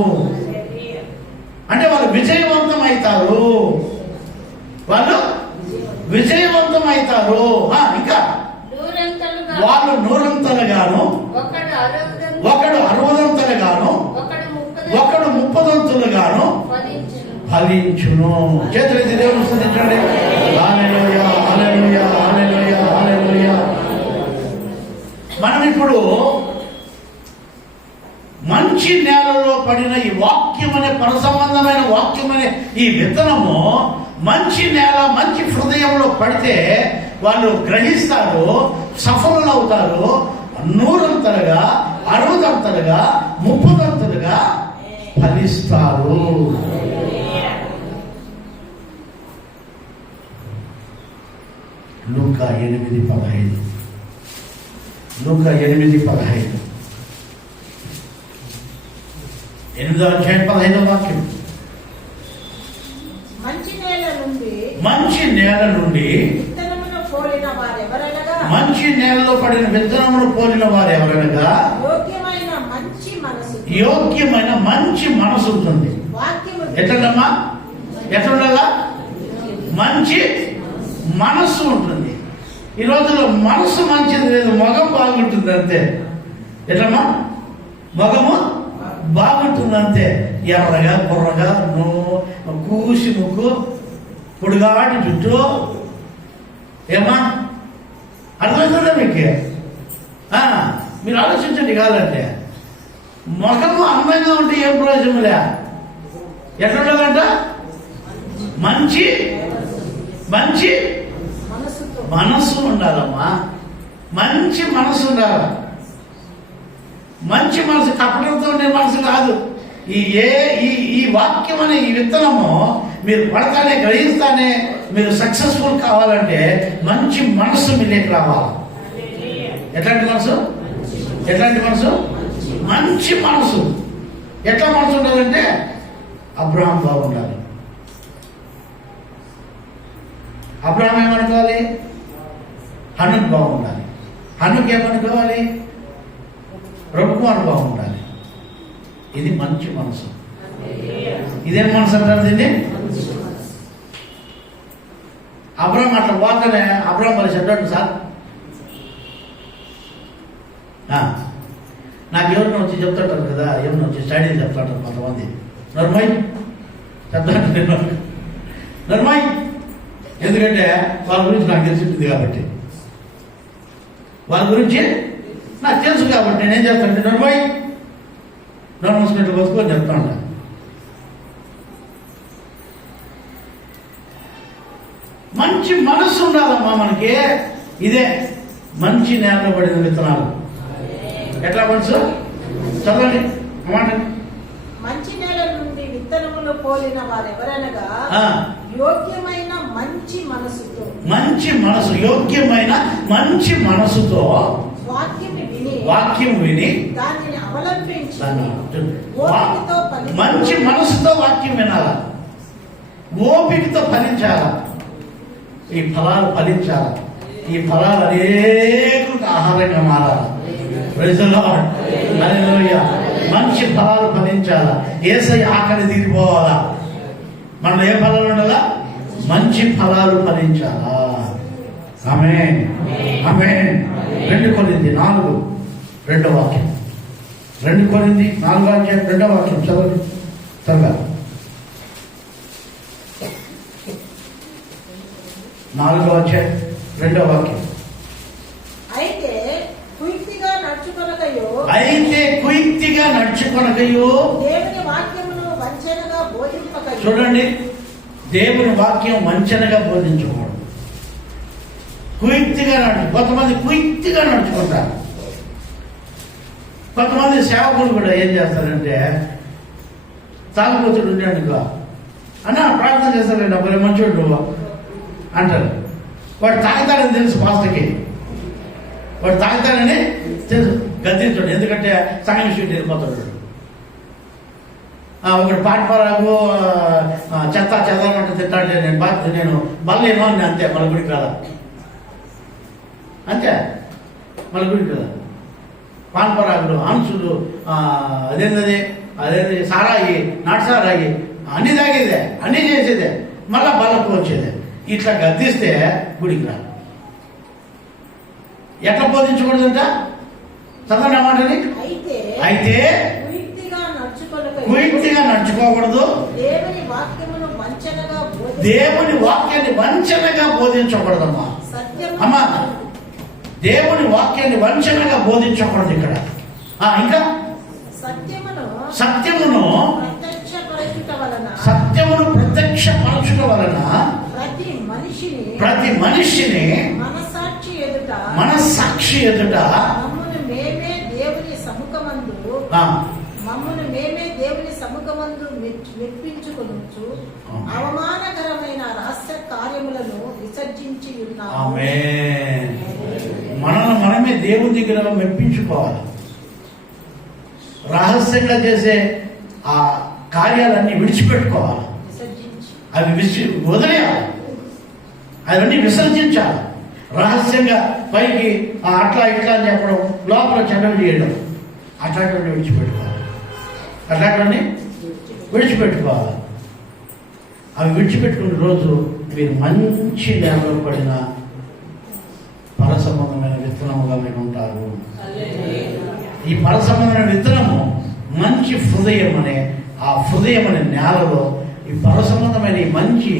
అంటే వాళ్ళు విజయవంతం అవుతారు. వాళ్ళు విజయవంతం అవుతారు. ఇంకా వాళ్ళు 100 ఒకడు 60 ఒకడు 30 ఫలించును. చేతులెత్తి దేవుని స్తుతించండి. హల్లెలూయా, హల్లెలూయా, హల్లెలూయా, హల్లెలూయా. మనం ఇప్పుడు మంచి నేలలో పడిన ఈ వాక్యం అనే పరసంబంధమైన వాక్యం అనే ఈ విత్తనము మంచి నేల, మంచి హృదయంలో పడితే వాళ్ళు గ్రహిస్తారు, సఫలులు అవుతారు. 100 60 30 ఫలిస్తారు. లూకా 8:15. లూకా 8:15. 8వ అధ్యాయం 15వ వాక్యం. మంచి నేల నుండి మంచి నేలలో పడిన విత్తనమును పోలిన వారెవరనగా యోగ్యమైన మంచి మనసు ఉంటుంది. ఎట్లమ్మా? ఎట్లుండాలా? మంచి మనస్సు ఉంటుంది. ఈ రోజుల్లో మనసు మంచిది లేదు, మొగం బాగుంటుంది అంతే. ఎట్లమ్మా? మొగము బాగుంటుంది అంతే. ఎర్రగా బుర్రగా కూసి ముక్కు, పొడిగాటి జుట్టు. ఏమా అర్థమవుతుందా మీకు? మీరు ఆలోచించండి. కాదంటే ముఖము అందంగా ఉంటే ఏం ప్రయోజనంలే. ఎట్లుండాలంట? మంచి మంచి మనస్సు ఉండాలమ్మా. మంచి మనసు ఉండాలి. మంచి మనసు కపటంతో ఉండే మనసు కాదు. ఈ వాక్యం అనే ఈ విత్తనము మీరు పడతానే, గ్రహిస్తానే మీరు సక్సెస్ఫుల్ కావాలంటే మంచి మనసు మీలోకి రావాలి. ఎట్లాంటి మనసు? ఎట్లాంటి మనసు? మంచి మనసు. ఎట్లా మనసు ఉండాలంటే అబ్రహాం బాగుండాలి. అబ్రహాం ఏమనుకోవాలి? హనుక్ బాగుండాలి. హనుక్ ఏమనుకోవాలి? ప్రభుత్వం బాగుండాలి. ఇది మంచి మనసు. ఇదేం మనసు అంటారు దీన్ని? అబ్రాహం అట్లా పోతానే అబ్రాహం మరి చెప్పాడు సార్, నాకు ఎవరిని వచ్చి చెప్తాడు కదా, ఎవరిని వచ్చి స్టడీలు చెప్తాడు కొంతమంది. నర్మయ్ చెప్తాడు, నర్మయ్, ఎందుకంటే వాళ్ళ గురించి నాకు తెలిసి ఉంటుంది కాబట్టి, వాళ్ళ గురించి నాకు తెలుసు కాబట్టి నేనేం చేస్తానంటే నర్మయ్ నన్ను మూసుకున్నట్టు బతుకొని చెప్తా ఉంటాను. మంచి మనస్సు ఉండాలమ్మా మనకి. ఇదే మంచి నేల పడిన విత్తనాలు. ఎట్లా మనసు చదవండి మాట. మంచి నేల నుండి విత్తనములు పోలిన వారెవరనగా యోగ్యమైన మంచి మనసుతో, మంచి మనసు, యోగ్యమైన మంచి మనసుతో వాక్యం విని దానిని అవలంబించి మంచి మనసుతో వాక్యం వినాల, ఓపికతో ఫలించాల. ఈ ఫలాలు ఫలించాల. ఈ ఫలాలు అనేకులకు ఆహారంగా మారాలి. ప్రైజ్ ది లార్డ్, హల్లెలూయా. మంచి ఫలాలు ఫలించాల. యేసయ్య ఆకలి తీరిపోవాలా. మనలో ఏ ఫలాలు ఉండాలా? మంచి ఫలాలు ఫలించాలా. ఆమేన్, ఆమేన్. 2 కొరింథీ 4 2వ వాక్యం. 2 కొరింథీ 4వ అధ్యాయం 2వ వాక్యం చదవండి త్వరగా. 4వ అధ్యాయం 2వ వాక్యం. అయితే కుయుక్తిగా నడుచుకొనకయో దేవుని వాక్యమును వంచనగా బోధింపకయో. చూడండి, దేవుని వాక్యం వంచనగా బోధించకూడదు. కుయుక్తిగా కొంతమంది కుయుక్తిగా నడుచుకుంటారు. కొంతమంది సేవకులు కూడా ఏం చేస్తారంటే, తాగుబోతుడు ఉన్నాడుగా అన్న ప్రార్థన చేస్తారండి, అప్పుడు మంచోడు నువ్వు అంటారు. వాడు తాగుతాడని తెలుసు పాస్టర్కి, వాడు తాగుతాడని తెలుసు, గద్దించాడు. ఎందుకంటే సంఘం విషయం వెళ్ళిపోతాడు. ఒకటి పాటపారాకు చెత్త చెదరమంటే తింటాడే, నేను బల్లేమో అని అంతే, మన గుడికి రాదా అంతే, మన గుడికి రాదా. పాన్పరాగులు, అంశులు, అదేంటది అదేంటి సారాయి, నాటు సారాయి, అన్ని తాగేదే, అన్ని చేసేదే, మళ్ళా బల్లకు వచ్చేదే. ఇట్లా గద్దిస్తే గుడికి రా. ఎట్లా బోధించకూడదంట చదవండి అన్నమాటని. అయితే కుయుక్తిగా నడుచుకోకూడదు. దేవుని వాక్యాన్ని వంచనగా బోధించకూడదమ్మా. అమ్మా, దేవుని వాక్యాన్ని వంచనగా బోధించకూడదు ఇక్కడ. ఇంకా సత్యమును ప్రత్యక్షపరచుట వలన ప్రతి మనిషిని మనస్సాక్షి ఎదుట మమ్మల్ని మేమే దేవుని సముఖమందు మెప్పించుకొనొచ్చు అవమానకరమైన రహస్య కార్యములను విసర్జించి ఉన్నాము. ఆమేన్. మనల్ని మనమే దేవుని దగ్గర మెప్పించుకోవాలి. రహస్యంగా చేసే ఆ కార్యాలన్నీ విడిచిపెట్టుకోవాలి. అవి వదిలేయాలి, అవన్నీ విసర్జించాలి. రహస్యంగా పైకి అట్లా ఇట్లా అని చెప్పడం, లోపల చెడ్డలు చేయడం, అట్లాంటివన్నీ విడిచిపెట్టుకోవాలి. అవి విడిచిపెట్టుకునే రోజు మీరు మంచి నేలలో పడిన పరసంబంధమైన విత్తనముగా మీరు ఉంటారు. ఈ పరసంబంధమైన విత్తనము మంచి హృదయం అనే ఆ హృదయం అనే నేలలో ఈ పరసంబంధమైన ఈ మంచి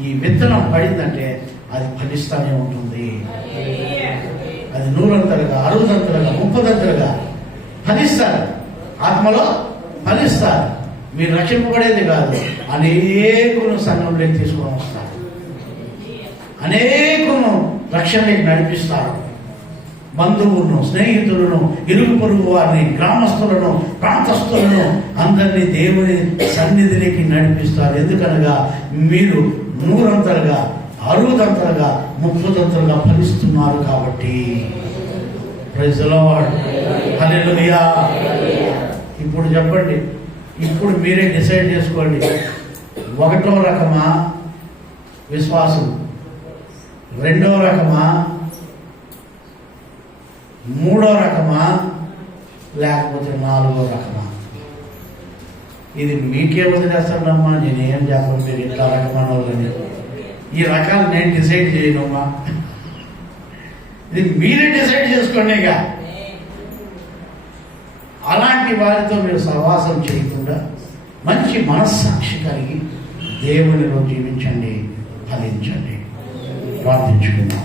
ఈ విత్తనం పడిందంటే అది ఫలిస్తానే ఉంటుంది. అది 100 60 30 ఫలిస్తారు. ఆత్మలో ఫలిస్తారు. మీరు రక్షింపబడేది కాదు, అనేకులను సంఘంలోకి తీసుకొని వస్తారు, అనేకులను రక్షణలోకి నడిపిస్తారు. బంధువులను, స్నేహితులను, ఇరుగు పొరుగు వారిని, గ్రామస్తులను, ప్రాంతస్తులను అందరినీ దేవుని సన్నిధిలోకి నడిపిస్తారు. ఎందుకనగా మీరు 100 60 30 ఫలిస్తున్నారు కాబట్టి. ప్రైజ్ ది లార్డ్, హల్లెలూయా. ఇప్పుడు చెప్పండి, ఇప్పుడు మీరే డిసైడ్ చేసుకోండి. 1వ రకమా విశ్వాసం, 2వ రకమా, 3వ రకమా, లేకపోతే 4వ రకమా? ఇది మీకే వదిలేస్తాడమ్మా, నేనేం చెప్పను, మీరు ఇట్లా రకమైన వాళ్ళని, ఈ రకాలు నేను డిసైడ్ చేయనమ్మా, ఇది మీరే డిసైడ్ చేసుకోండి. ఇక అలాంటి వారితో మీరు సహవాసం చేయకుండా మంచి మనస్సాక్షి కలిగి దేవునిలో జీవించండి, ఫలించండి. ప్రార్థించుకుందాం.